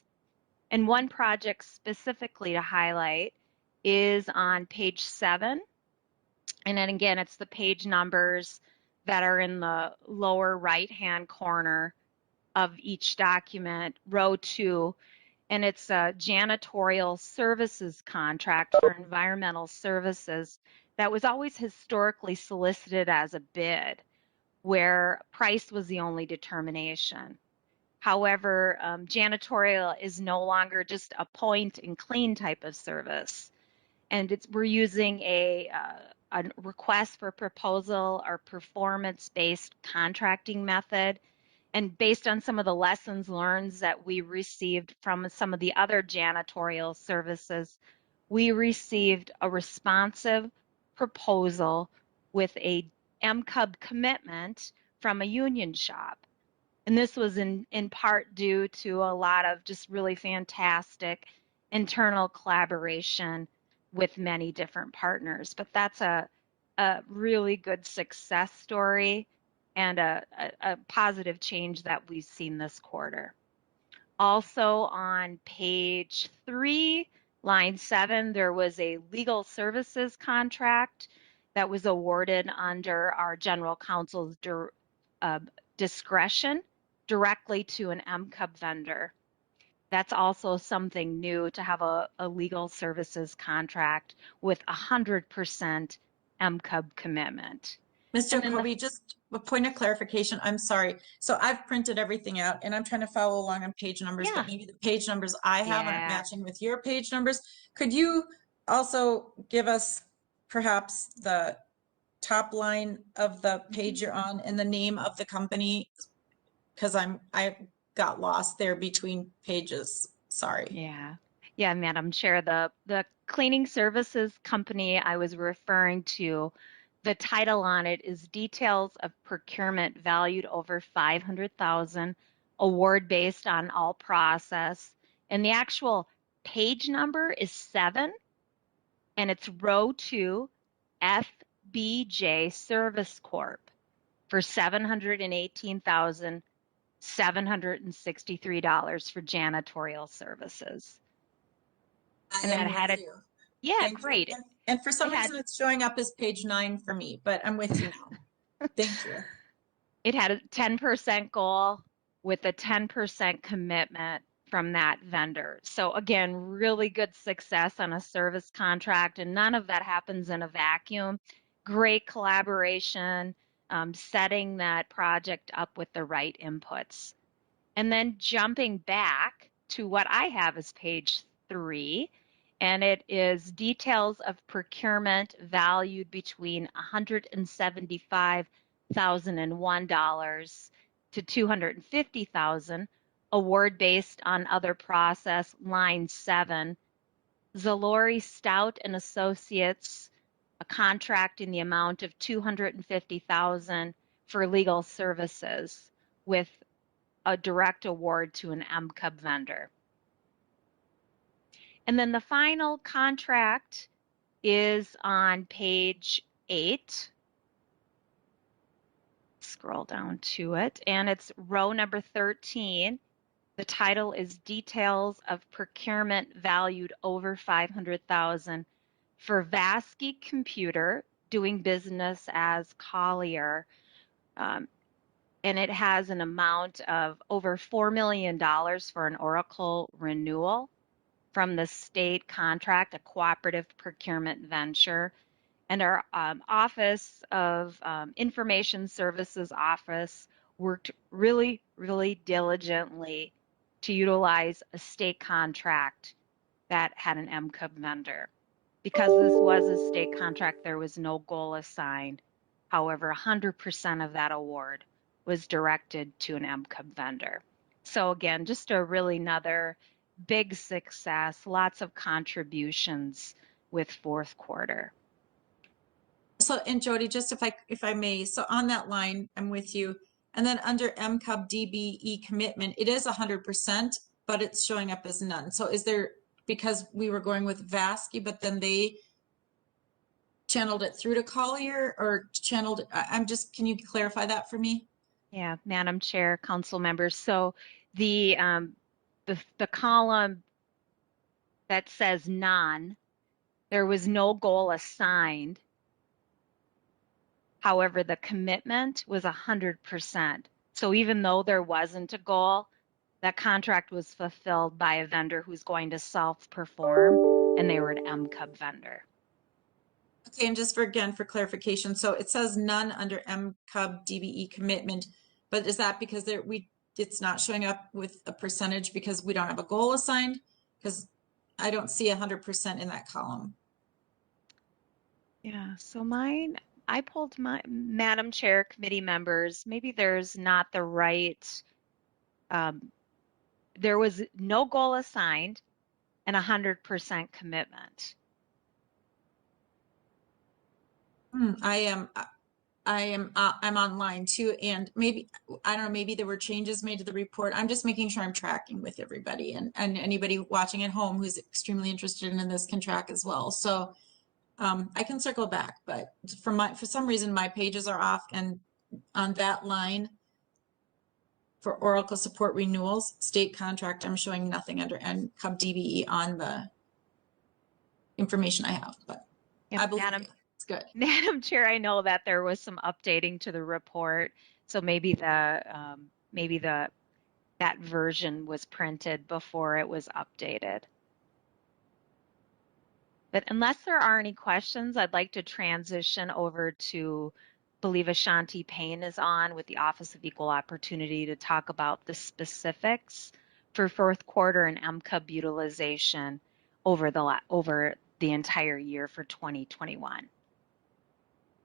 And one project specifically to highlight is on page 7. And then again, it's the page numbers that are in the lower right-hand corner of each document, row 2. And it's a janitorial services contract for environmental services that was always historically solicited as a bid, where price was the only determination. However, janitorial is no longer just a point and clean type of service. And we're using a request for proposal or performance-based contracting method. And based on some of the lessons learned that we received from some of the other janitorial services, we received a responsive proposal with a MCUB commitment from a union shop. And this was in part due to a lot of just really fantastic internal collaboration with many different partners. But that's a really good success story and a positive change that we've seen this quarter. Also on page 3, line 7, there was a legal services contract that was awarded under our general counsel's discretion directly to an MCUB vendor. That's also something new to have a legal services contract with 100% MCUB commitment. Ms. Jacoby, just a point of clarification. I'm sorry. So I've printed everything out and I'm trying to follow along on page numbers, but maybe the page numbers I have aren't matching with your page numbers. Could you also give us perhaps the top line of the page you're on and the name of the company? Because I got lost there between pages. Sorry. Yeah, Madam Chair, the cleaning services company I was referring to, the title on it is Details of Procurement Valued Over $500,000 award based on all process. And the actual page number is 7, and it's row 2, FBJ Service Corp for $718,763 for janitorial services. I And that am had with a, you. yeah, Thank you. great. And for some It had, reason, it's showing up as page 9 for me, but I'm with you now. Thank you. it had a 10% goal with a 10% commitment from that vendor. So again, really good success on a service contract, and none of that happens in a vacuum. Great collaboration, setting that project up with the right inputs. And then jumping back to what I have as page 3, and it is details of procurement valued between $175,001 to $250,000, award based on other process, line 7. Zalori Stout and Associates, a contract in the amount of $250,000 for legal services with a direct award to an MCUB vendor. And then the final contract is on page 8. Scroll down to it, and it's row number 13. The title is Details of Procurement Valued Over $500,000 for Vasky Computer, doing business as Collier. And it has an amount of over $4 million for an Oracle renewal from the state contract, a cooperative procurement venture. And our Office of Information Services office worked really, really diligently to utilize a state contract that had an MCUB vendor. Because this was a state contract, there was no goal assigned. However, 100% of that award was directed to an MCUB vendor. So again, just a really another big success, lots of contributions with fourth quarter. So, and Jody, just if I may, so on that line, I'm with you. And then under MCUB DBE commitment, it is 100%, but it's showing up as none. So is there, because we were going with Vasky, but then they channeled it through to Collier, or channeled, I'm just, can you clarify that for me? Yeah, Madam Chair, council members. So the column that says none, there was no goal assigned. However, the commitment was 100%. So even though there wasn't a goal, that contract was fulfilled by a vendor who's going to self-perform, and they were an MCUB vendor. Okay, and just for, again, for clarification, so it says none under MCUB DBE commitment, but is that because it's not showing up with a percentage because we don't have a goal assigned? Because I don't see 100% in that column. Yeah, so mine, I pulled my, Madam Chair, committee members, maybe there's not the right, there was no goal assigned and 100% commitment. I'm online too, and maybe, I don't know, maybe there were changes made to the report. I'm just making sure I'm tracking with everybody, and anybody watching at home who's extremely interested in this can track as well. So I can circle back, but for some reason my pages are off, and on that line for Oracle support renewals, state contract, I'm showing nothing under NCUB DBE on the information I have, but Yep, I believe you. It's good. Madam Chair, I know that there was some updating to the report, so maybe that version was printed before it was updated. But unless there are any questions, I'd like to transition over to, I believe Ashanti Payne is on with the Office of Equal Opportunity to talk about the specifics for fourth quarter and MCUB utilization over the entire year for 2021.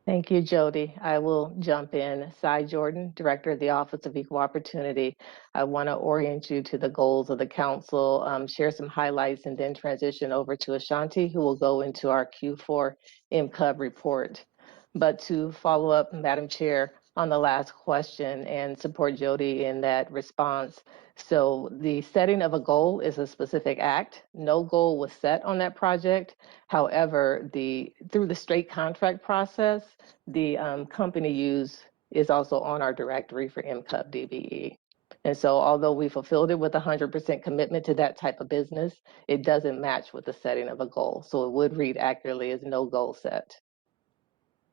Thank you, Jody. I will jump in. Cy Jordan, Director of the Office of Equal Opportunity. I want to orient you to the goals of the council, share some highlights, and then transition over to Ashanti, who will go into our Q4 MCUB report. But to follow up, Madam Chair, on the last question and support Jody in that response. So the setting of a goal is a specific act. No goal was set on that project. However, through the straight contract process, the company is also on our directory for MCUP DBE. And so although we fulfilled it with 100% commitment to that type of business, it doesn't match with the setting of a goal. So it would read accurately as no goal set.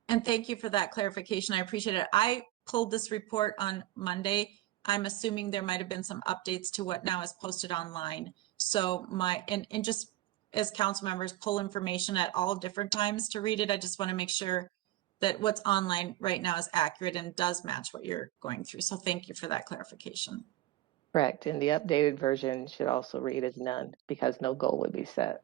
And thank you for that clarification. I appreciate it. I pulled this report on Monday. I'm assuming there might have been some updates to what now is posted online. So and just as council members pull information at all different times to read it, I just want to make sure that what's online right now is accurate and does match what you're going through. So thank you for that clarification. Correct. And the updated version should also read as none because no goal would be set.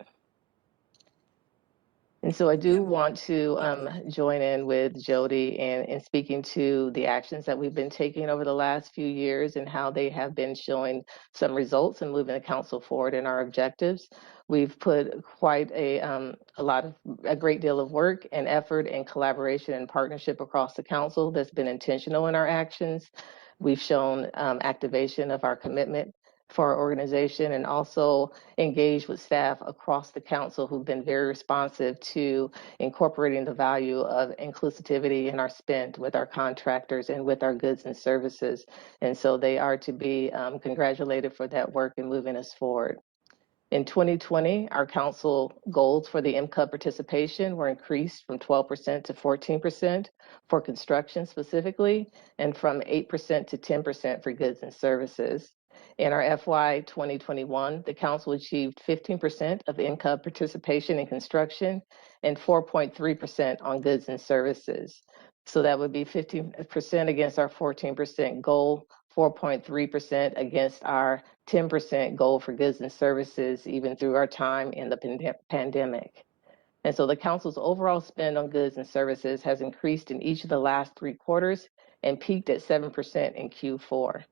And so I do want to join in with Jody in speaking to the actions that we've been taking over the last few years and how they have been showing some results and moving the council forward in our objectives. We've put quite a great deal of work and effort and collaboration and partnership across the council that's been intentional in our actions. We've shown activation of our commitment for our organization and also engaged with staff across the council who've been very responsive to incorporating the value of inclusivity in our spend with our contractors and with our goods and services. And so they are to be congratulated for that work and moving us forward. In 2020, our council goals for the MCUP participation were increased from 12% to 14% for construction specifically, and from 8% to 10% for goods and services. In our FY 2021, the council achieved 15% of MCUP participation in construction and 4.3% on goods and services. So that would be 15% against our 14% goal, 4.3% against our 10% goal for goods and services, even through our time in the pandemic. And so the council's overall spend on goods and services has increased in each of the last 3 quarters and peaked at 7% in Q4.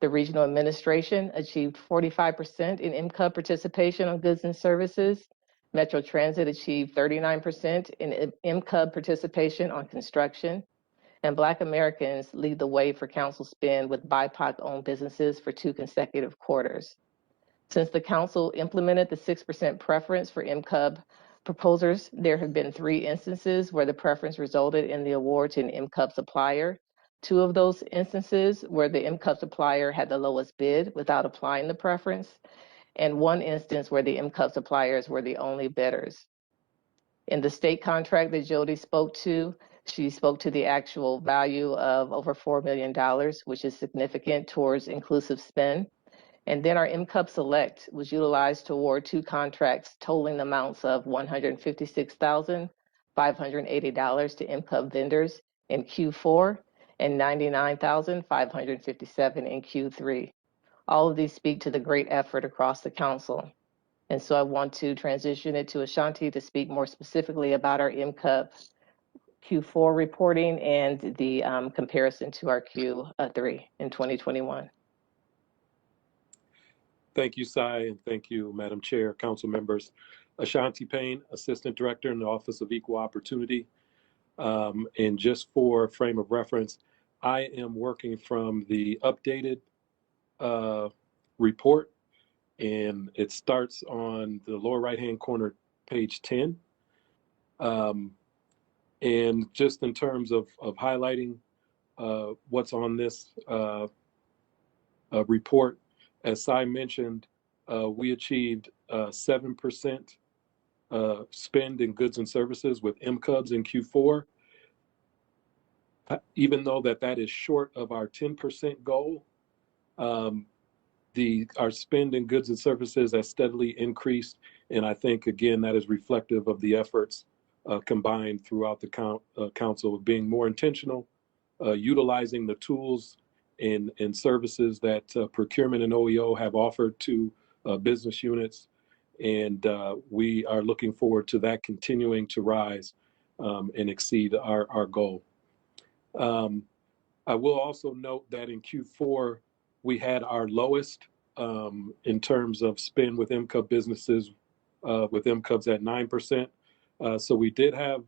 The regional administration achieved 45% in MCUP participation on goods and services. Metro Transit achieved 39% in MCUP participation on construction. And Black Americans lead the way for council spend with BIPOC-owned businesses for 2 consecutive quarters. Since the council implemented the 6% preference for MCUP proposers, there have been 3 instances where the preference resulted in the award to an MCUP supplier. 2 of those instances where the MCUP supplier had the lowest bid without applying the preference, and 1 instance where the MCUP suppliers were the only bidders. In the state contract that Jody spoke to, she spoke to the actual value of over $4 million, which is significant towards inclusive spend. And then our MCUP Select was utilized to award 2 contracts totaling amounts of $156,580 to MCUP vendors in Q4 and $99,557 in Q3. All of these speak to the great effort across the council. And so I want to transition it to Ashanti to speak more specifically about our MCUP Q4 reporting and the comparison to our Q3 in 2021. Thank you, Cy, and thank you, Madam Chair, council members. Ashanti Payne, Assistant Director in the Office of Equal Opportunity. And just for frame of reference, I am working from the updated report, and it starts on the lower right-hand corner, page 10. And just in terms of highlighting what's on this report, as Cy mentioned, we achieved 7% spend in goods and services with MCUBs in Q4. Even though that is short of our 10% goal, our spend in goods and services has steadily increased, and I think, again, that is reflective of the efforts combined throughout the council of being more intentional, utilizing the tools and services that procurement and OEO have offered to business units, and we are looking forward to that continuing to rise and exceed our goal. I will also note that in Q4, we had our lowest in terms of spend with MCUB businesses, with MCUBs at 9%. So we did have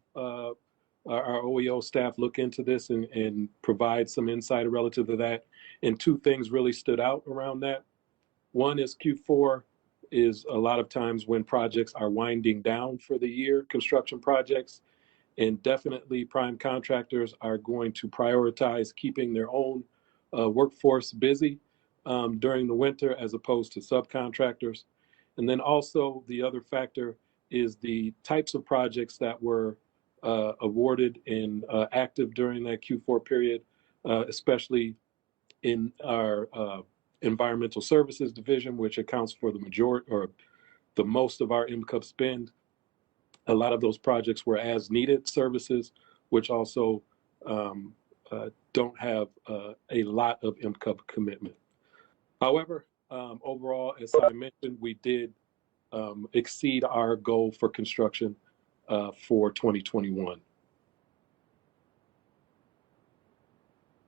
our OEO staff look into this and provide some insight relative to that. And two things really stood out around that. One is Q4 is a lot of times when projects are winding down for the year, construction projects, and definitely prime contractors are going to prioritize keeping their own workforce busy during the winter as opposed to subcontractors. And then also the other factor is the types of projects that were awarded and active during that Q4 period, especially in our environmental services division, which accounts for the majority or the most of our MCUP spend. A lot of those projects were as needed services, which also don't have a lot of MCUP commitment. However, overall, as I mentioned, we did exceed our goal for construction for 2021.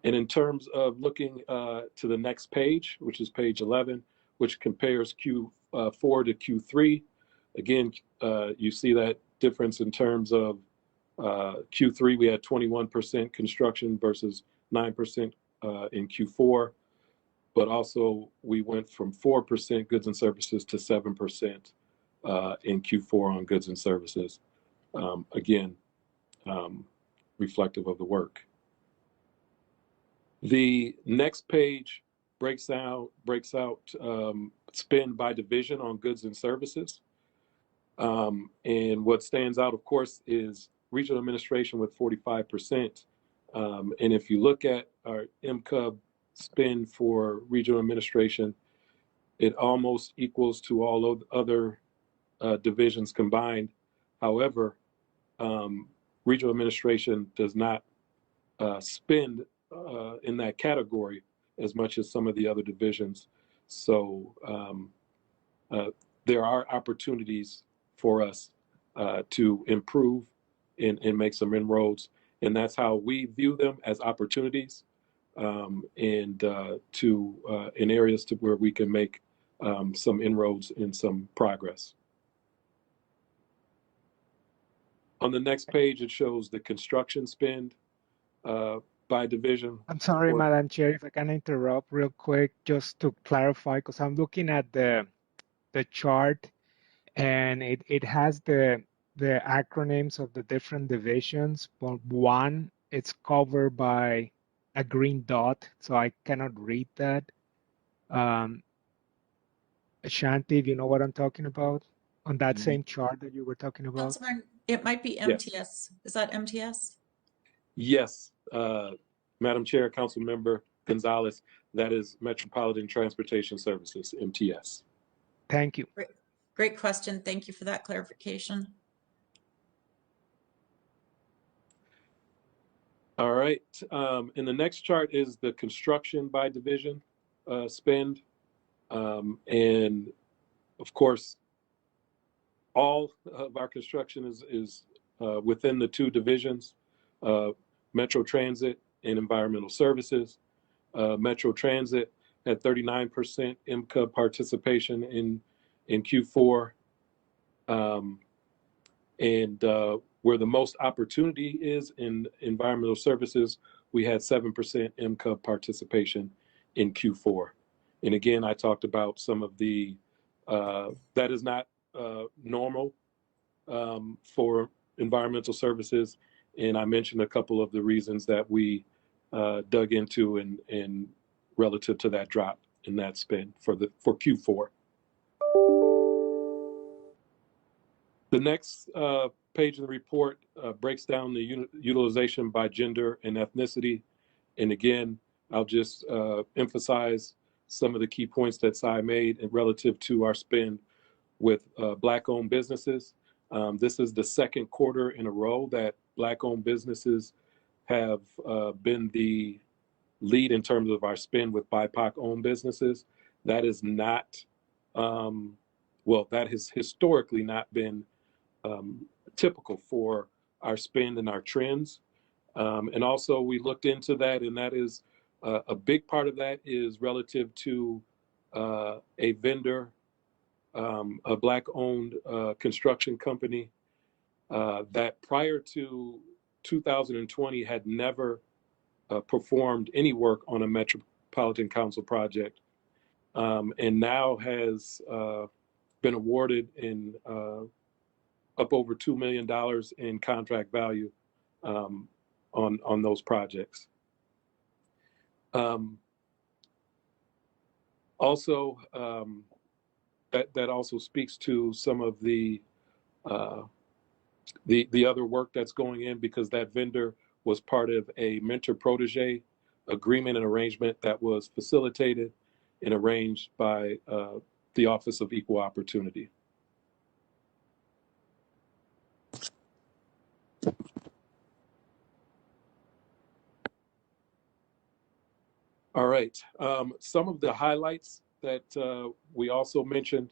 And in terms of looking to the next page, which is page 11, which compares Q4 to Q3, again, you see that difference in terms of Q3, we had 21% construction versus 9% in Q4. But also, we went from 4% goods and services to 7% in Q4 on goods and services. Again, reflective of the work. The next page breaks out spend by division on goods and services. And what stands out, of course, is regional administration with 45%. And if you look at our MCUB spend for regional administration, it almost equals to all of the other divisions combined. However, regional administration does not spend in that category as much as some of the other divisions. So there are opportunities for us to improve and make some inroads. And that's how we view them, as opportunities and in areas to where we can make some inroads and some progress. On the next page, it shows the construction spend by division. I'm sorry, Madam Chair, if I can interrupt real quick, just to clarify, because I'm looking at the chart, and it has the acronyms of the different divisions. But one, it's covered by a green dot, so I cannot read that. Shanti, do you know what I'm talking about? On that same chart that you were talking about? Councilman, it might be MTS. Yes. Is that MTS? Yes, Madam Chair, Council Member Gonzalez, that is Metropolitan Transportation Services, MTS. Thank you. Great question. Thank you for that clarification. All right, and the next chart is the construction by division spend. And of course, all of our construction is within the two divisions, Metro Transit and Environmental Services. Metro Transit had 39% MCUB participation in Q4. And where the most opportunity is in environmental services, we had 7% MCUB participation in Q4. And again, I talked about some of the, that is not normal for environmental services. And I mentioned a couple of the reasons that we dug into and relative to that drop in that spend for Q4. The next page of the report breaks down the utilization by gender and ethnicity. And again, I'll just emphasize some of the key points that Sai made relative to our spend with Black-owned businesses. This is the second quarter in a row that Black-owned businesses have been the lead in terms of our spend with BIPOC-owned businesses. That is not, that has historically not been typical for our spend and our trends. And also we looked into that, and that is a big part of that is relative to a vendor, a Black-owned construction company that prior to 2020 had never performed any work on a Metropolitan Council project, and now has been awarded in up over $2 million in contract value on those projects. Also, that also speaks to some of the other work that's going in, because that vendor was part of a mentor-protege agreement and arrangement that was facilitated and arranged by the Office of Equal Opportunity. All right, some of the highlights that we also mentioned,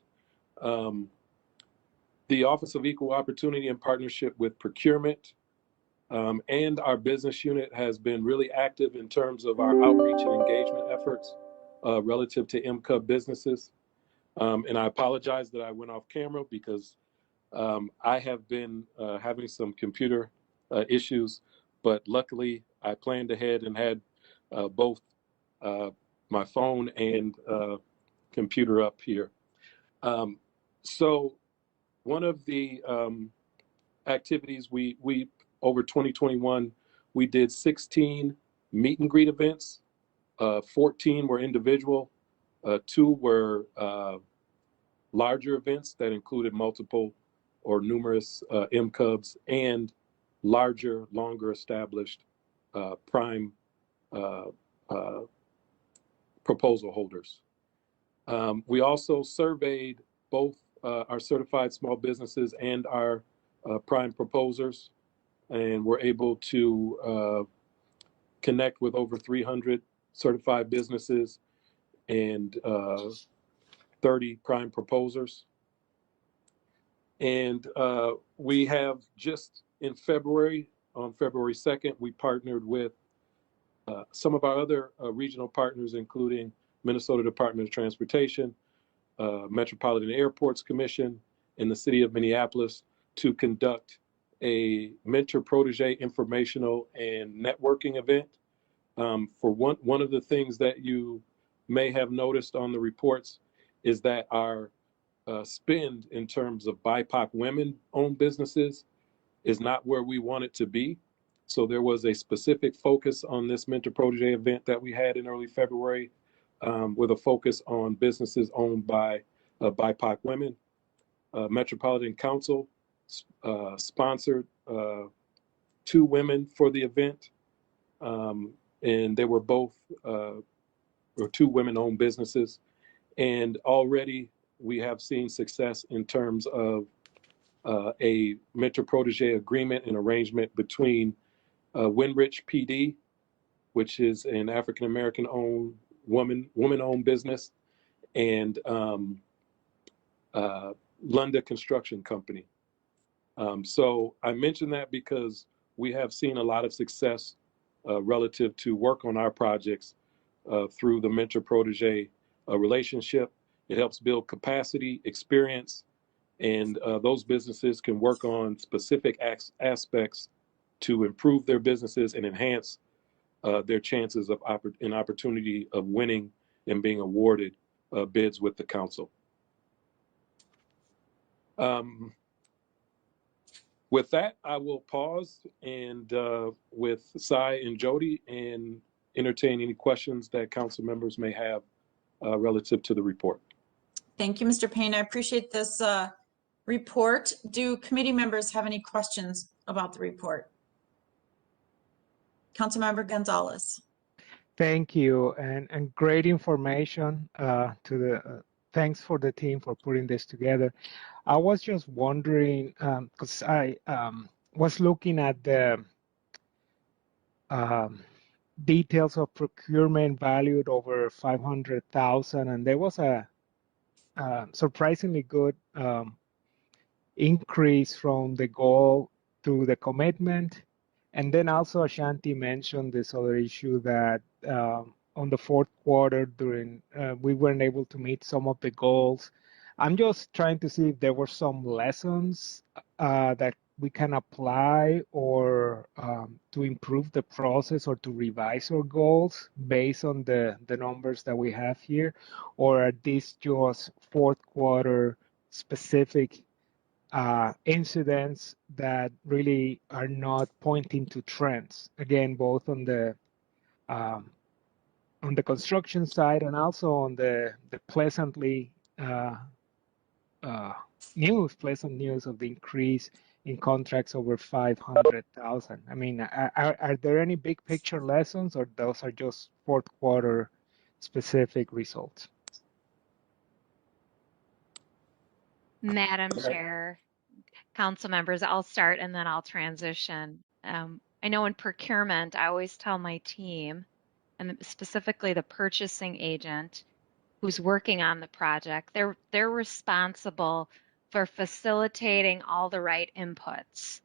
the Office of Equal Opportunity in partnership with procurement and our business unit has been really active in terms of our outreach and engagement efforts relative to MCUB businesses. And I apologize that I went off camera because I have been having some computer issues, but luckily I planned ahead and had both my phone and computer up here. So one of the activities we over 2021, we did 16 meet and greet events. 14 were individual, 2 were larger events that included multiple or numerous MCUBs and larger, longer established prime proposal holders. We also surveyed both our certified small businesses and our prime proposers, and we're able to connect with over 300 certified businesses and 30 prime proposers. And we have just in February, on February 2nd, we partnered with some of our other regional partners, including Minnesota Department of Transportation, Metropolitan Airports Commission, and the City of Minneapolis to conduct a mentor-protege informational and networking event. For one of the things that you may have noticed on the reports is that our spend in terms of BIPOC women-owned businesses is not where we want it to be. So there was a specific focus on this mentor protege event that we had in early February with a focus on businesses owned by BIPOC women. Metropolitan Council sponsored 2 women for the event, and they were both or 2 women-owned businesses. And already we have seen success in terms of a mentor-protege agreement and arrangement between Winrich PD, which is an African-American owned woman-owned business, and Lunda Construction Company. So I mention that because we have seen a lot of success relative to work on our projects through the mentor-protege relationship. It helps build capacity, experience, and those businesses can work on specific aspects to improve their businesses and enhance their chances of an opportunity of winning and being awarded bids with the council. With that, I will pause and with Cy and Jody and entertain any questions that council members may have relative to the report. Thank you, Mr. Payne. I appreciate this report. Do committee members have any questions about the report? Councilmember Gonzalez. Thank you, and great information thanks for the team for putting this together. I was just wondering, because I was looking at the details of procurement valued over 500,000, and there was a surprisingly good increase from the goal to the commitment. And then also Ashanti mentioned this other issue that on the fourth quarter we weren't able to meet some of the goals. I'm just trying to see if there were some lessons that we can apply or to improve the process or to revise our goals based on the numbers that we have here? Or are these just fourth quarter specific incidents that really are not pointing to trends? Again, both um, on the construction side and also on the uh, pleasant news of the increase in contracts over 500,000. I mean, are there any big picture lessons, or those are just fourth quarter specific results? Madam Chair, council members, I'll start and then I'll transition. I know in procurement, I always tell my team, and specifically the purchasing agent who's working on the project, they're responsible for facilitating all the right inputs.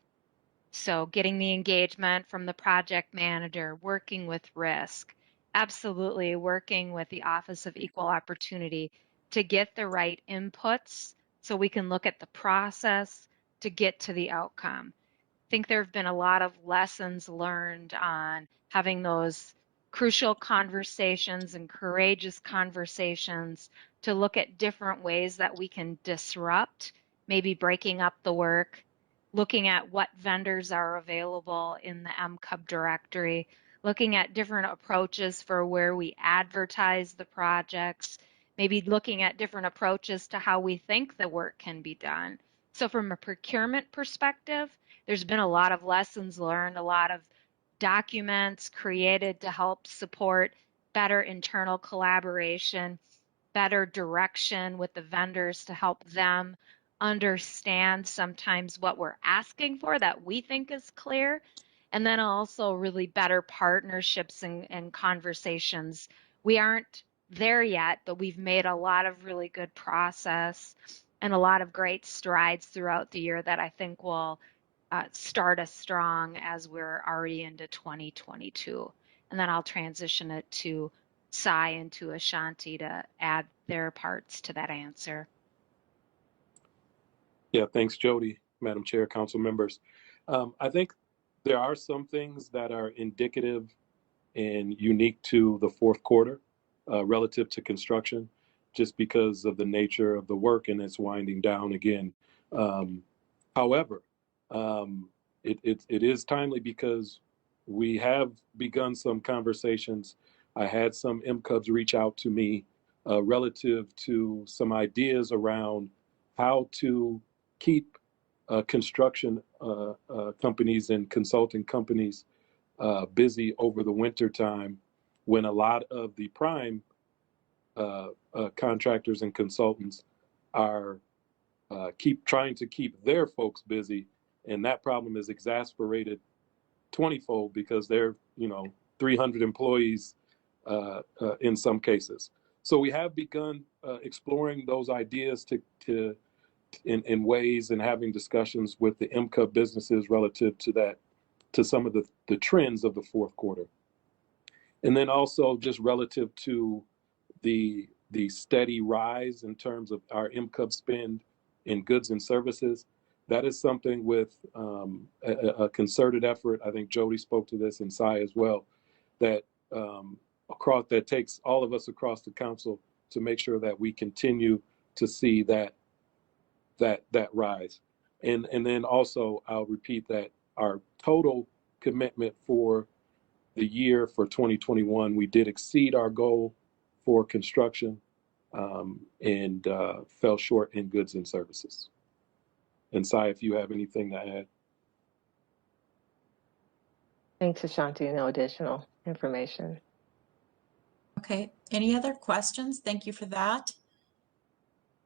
So getting the engagement from the project manager, working with risk, absolutely working with the Office of Equal Opportunity to get the right inputs so we can look at the process to get to the outcome. I think there have been a lot of lessons learned on having those crucial conversations and courageous conversations to look at different ways that we can disrupt, maybe breaking up the work, looking at what vendors are available in the MCUB directory, looking at different approaches for where we advertise the projects, maybe looking at different approaches to how we think the work can be done. So from a procurement perspective, there's been a lot of lessons learned, a lot of documents created to help support better internal collaboration, better direction with the vendors to help them understand sometimes what we're asking for that we think is clear, and then also really better partnerships and conversations. We aren't there yet, but we've made a lot of really good process and a lot of great strides throughout the year that I think will start us strong as we're already into 2022. And then I'll transition it to Sai and to Ashanti to add their parts to that answer. Yeah, thanks, Jody, Madam Chair, council members. I think there are some things that are indicative and unique to the fourth quarter relative to construction, just because of the nature of the work and it's winding down again. However, it is timely because we have begun some conversations. I had some MCUBs reach out to me relative to some ideas around how to keep construction companies and consulting companies busy over the winter time when a lot of the prime contractors and consultants are trying to keep their folks busy, and that problem is exasperated 20-fold because they're 300 employees in some cases. So we have begun exploring those ideas in ways and having discussions with the MCUB businesses relative to that, to some of the trends of the fourth quarter. And then also just relative to the steady rise in terms of our MCUB spend in goods and services. That is something with a concerted effort. I think Jody spoke to this and Sai as well, that that takes all of us across the council to make sure that we continue to see that rise. And then also I'll repeat that our total commitment for the year for 2021, we did exceed our goal for construction and fell short in goods and services. And Sai, if you have anything to add. Thanks, Ashanti. No additional information. Okay, any other questions? Thank you for that.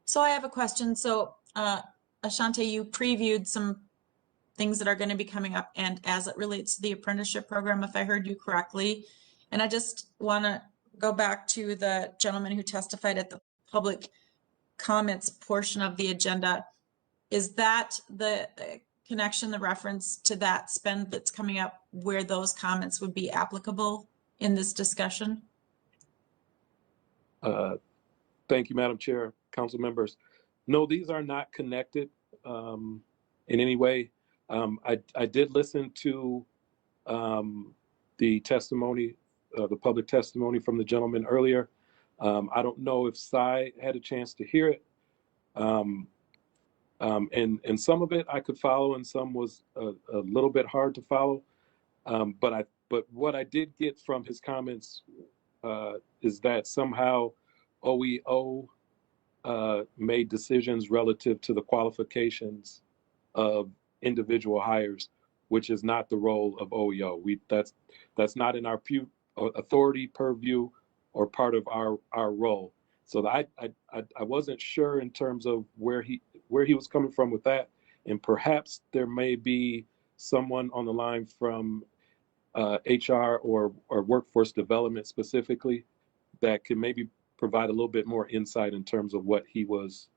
So I have a question. So Ashanti, you previewed some things that are going to be coming up and as it relates to the apprenticeship program, if I heard you correctly. And I just want to go back to the gentleman who testified at the public comments portion of the agenda. Is that the connection, the reference to that spend that's coming up where those comments would be applicable in this discussion? Thank you, Madam Chair, council members. No, these are not connected in any way. I did listen to the testimony, the public testimony from the gentleman earlier. I don't know if Cy had a chance to hear it. And some of it I could follow, and some was a little bit hard to follow. But what I did get from his comments is that somehow OEO made decisions relative to the qualifications of individual hires, which is not the role of OEO. That's not in our authority, purview, or part of our role. So I wasn't sure in terms of where he was coming from with that, and perhaps there may be someone on the line from HR or workforce development specifically that could maybe provide a little bit more insight in terms of what he was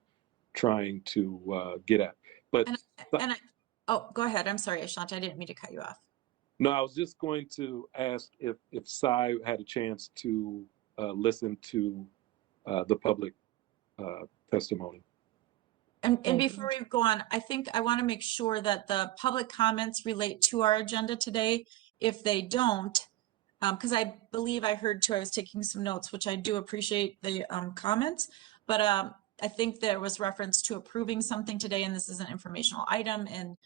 trying to get at. But oh, go ahead. I'm sorry, Ashanti. I didn't mean to cut you off. No, I was just going to ask if Cy had a chance to listen to the public testimony. And before we go on, I think I want to make sure that the public comments relate to our agenda today. If they don't, because I believe I heard too, I was taking some notes, which I do appreciate the comments, but I think there was reference to approving something today, and this is an informational item, and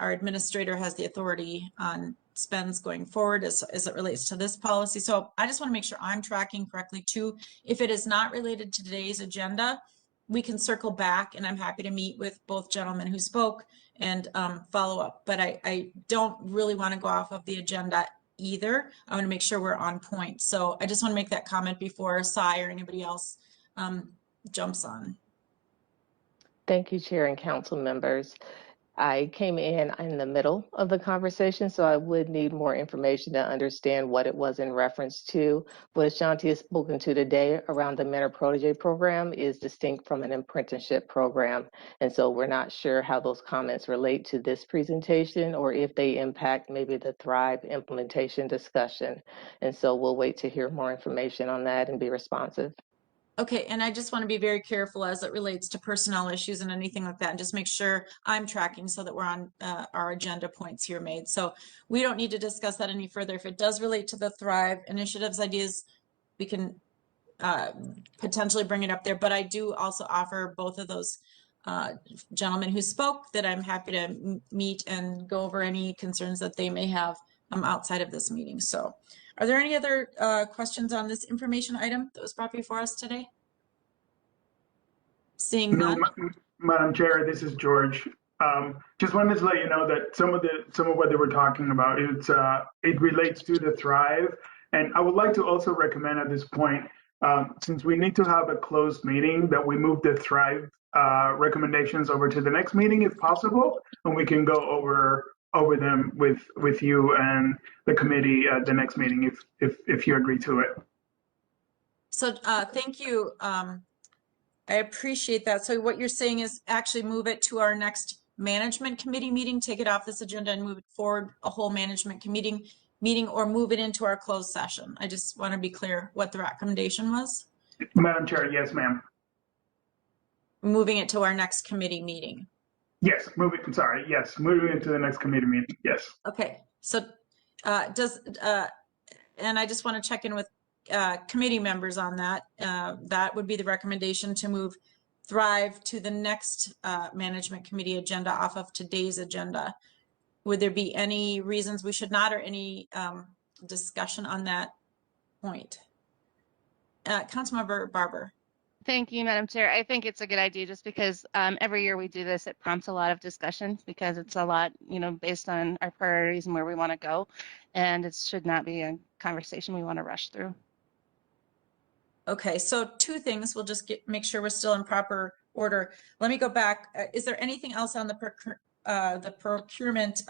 our administrator has the authority on spends going forward as it relates to this policy. So I just want to make sure I'm tracking correctly too. If it is not related to today's agenda, we can circle back, and I'm happy to meet with both gentlemen who spoke and follow up. But I don't really want to go off of the agenda either. I want to make sure we're on point. So I just want to make that comment before Cy or anybody else jumps on. Thank you, Chair and Council members. I came in the middle of the conversation, so I would need more information to understand what it was in reference to. What Ashanti has spoken to today around the Mentor Protege program is distinct from an apprenticeship program. And so we're not sure how those comments relate to this presentation or if they impact maybe the Thrive implementation discussion. And so we'll wait to hear more information on that and be responsive. Okay, and I just want to be very careful as it relates to personnel issues and anything like that, and just make sure I'm tracking so that we're on our agenda points here made. So we don't need to discuss that any further. If it does relate to the Thrive initiatives ideas, we can potentially bring it up there. But I do also offer both of those gentlemen who spoke that I'm happy to meet and go over any concerns that they may have outside of this meeting. So are there any other questions on this information item that was brought before us today? Seeing none. No, Madam Chair, this is George. Just wanted to let you know that some of what they were talking about, it relates to the Thrive. And I would like to also recommend at this point, since we need to have a closed meeting, that we move the Thrive recommendations over to the next meeting if possible, and we can go over them with you and the committee at the next meeting if you agree to it. So thank you. I appreciate that. So what you're saying is actually move it to our next management committee meeting, take it off this agenda and move it forward a whole management committee meeting, or move it into our closed session. I just want to be clear what the recommendation was. Madam Chair, yes, ma'am. Moving it to our next committee meeting. Yes, moving it to the next committee meeting, yes. Okay, so and I just want to check in with committee members on that. That would be the recommendation, to move Thrive to the next management committee agenda off of today's agenda. Would there be any reasons we should not, or any discussion on that point? Councilmember Barber. Thank you, Madam Chair. I think it's a good idea, just because every year we do this, it prompts a lot of discussion because it's a lot, based on our priorities and where we want to go. And it should not be a conversation we want to rush through. Okay, so two things. We'll just make sure we're still in proper order. Let me go back. Is there anything else on the procurement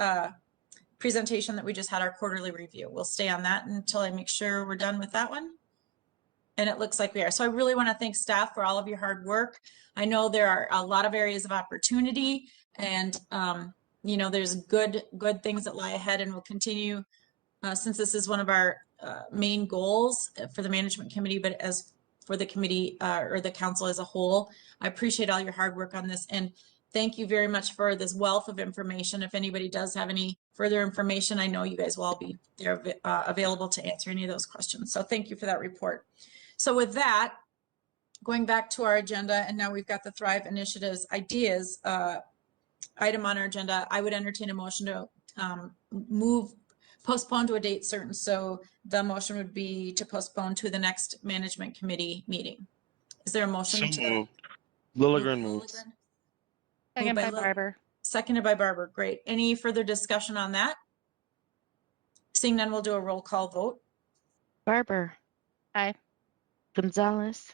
presentation that we just had, our quarterly review? We'll stay on that until I make sure we're done with that one. And it looks like we are. So I really want to thank staff for all of your hard work. I know there are a lot of areas of opportunity, and there's good things that lie ahead, and we'll continue since this is one of our main goals for the management committee, but as for the committee or the council as a whole. I appreciate all your hard work on this. And thank you very much for this wealth of information. If anybody does have any further information, I know you guys will all be there available to answer any of those questions. So thank you for that report. So with that, going back to our agenda, and now we've got the Thrive Initiatives ideas item on our agenda, I would entertain a motion to postpone to a date certain. So the motion would be to postpone to the next management committee meeting. Is there a motion? So moved. Lilligren moves. Second by Lil- Barber. Seconded by Barber. Great. Any further discussion on that? Seeing none, we'll do a roll call vote. Barber. Aye. Gonzalez.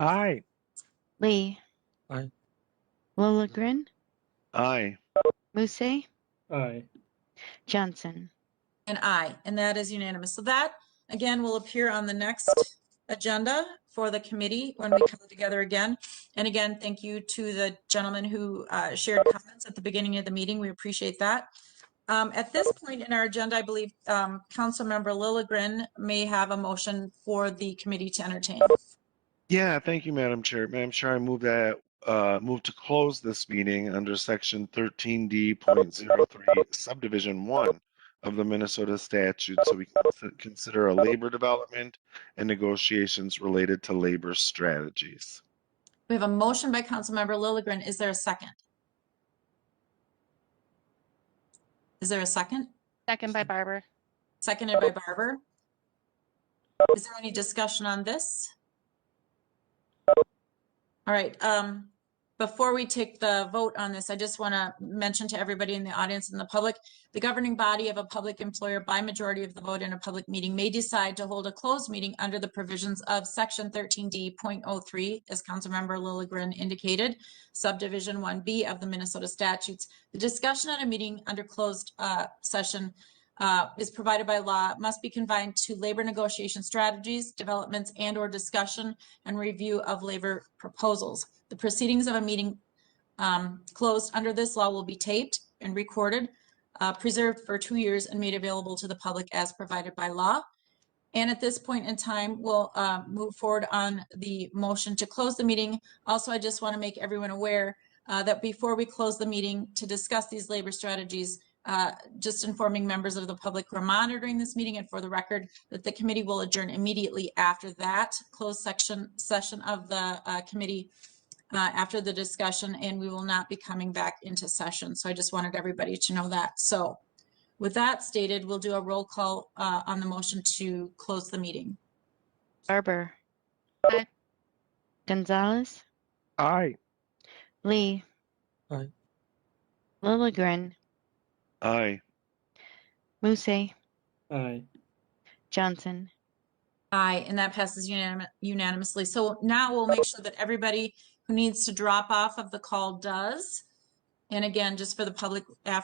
Aye. Lee. Aye. Lilligren. Aye. Musse. Aye. Johnson. And aye, and that is unanimous. So that, again, will appear on the next agenda for the committee when we come together again. And again, thank you to the gentleman who shared comments at the beginning of the meeting. We appreciate that. At this point in our agenda, I believe Councilmember Lilligren may have a motion for the committee to entertain. Yeah, thank you, Madam Chair. Madam Chair, I move to close this meeting under section 13D.03 subdivision 1 of the Minnesota statute so we can consider a labor development and negotiations related to labor strategies. We have a motion by Councilmember Lilligren. Is there a second? Is there a second? Second by Barber. Seconded by Barber. Is there any discussion on this? All right. Before we take the vote on this, I just want to mention to everybody in the audience and the public, the governing body of a public employer by majority of the vote in a public meeting may decide to hold a closed meeting under the provisions of section 13D.03, as Councilmember Lilligren indicated, subdivision 1B of the Minnesota statutes. The discussion at a meeting under closed session is provided by law, must be confined to labor negotiation strategies, developments, and/or discussion and review of labor proposals. The proceedings of a meeting closed under this law will be taped and recorded, preserved for 2 years, and made available to the public as provided by law. And at this point in time, we'll move forward on the motion to close the meeting. Also, I just want to make everyone aware that before we close the meeting to discuss these labor strategies, just informing members of the public who are monitoring this meeting and for the record that the committee will adjourn immediately after that closed session of the committee after the discussion, and we will not be coming back into session. So I just wanted everybody to know that. So with that stated, we'll do a roll call on the motion to close the meeting. Barber. Aye. Gonzalez. Aye. Lee. Aye. Lilligren. Aye. Musse. Aye. Johnson. Aye, and that passes unanimously. So now we'll make sure that everybody who needs to drop off of the call does. And again, just for the public, after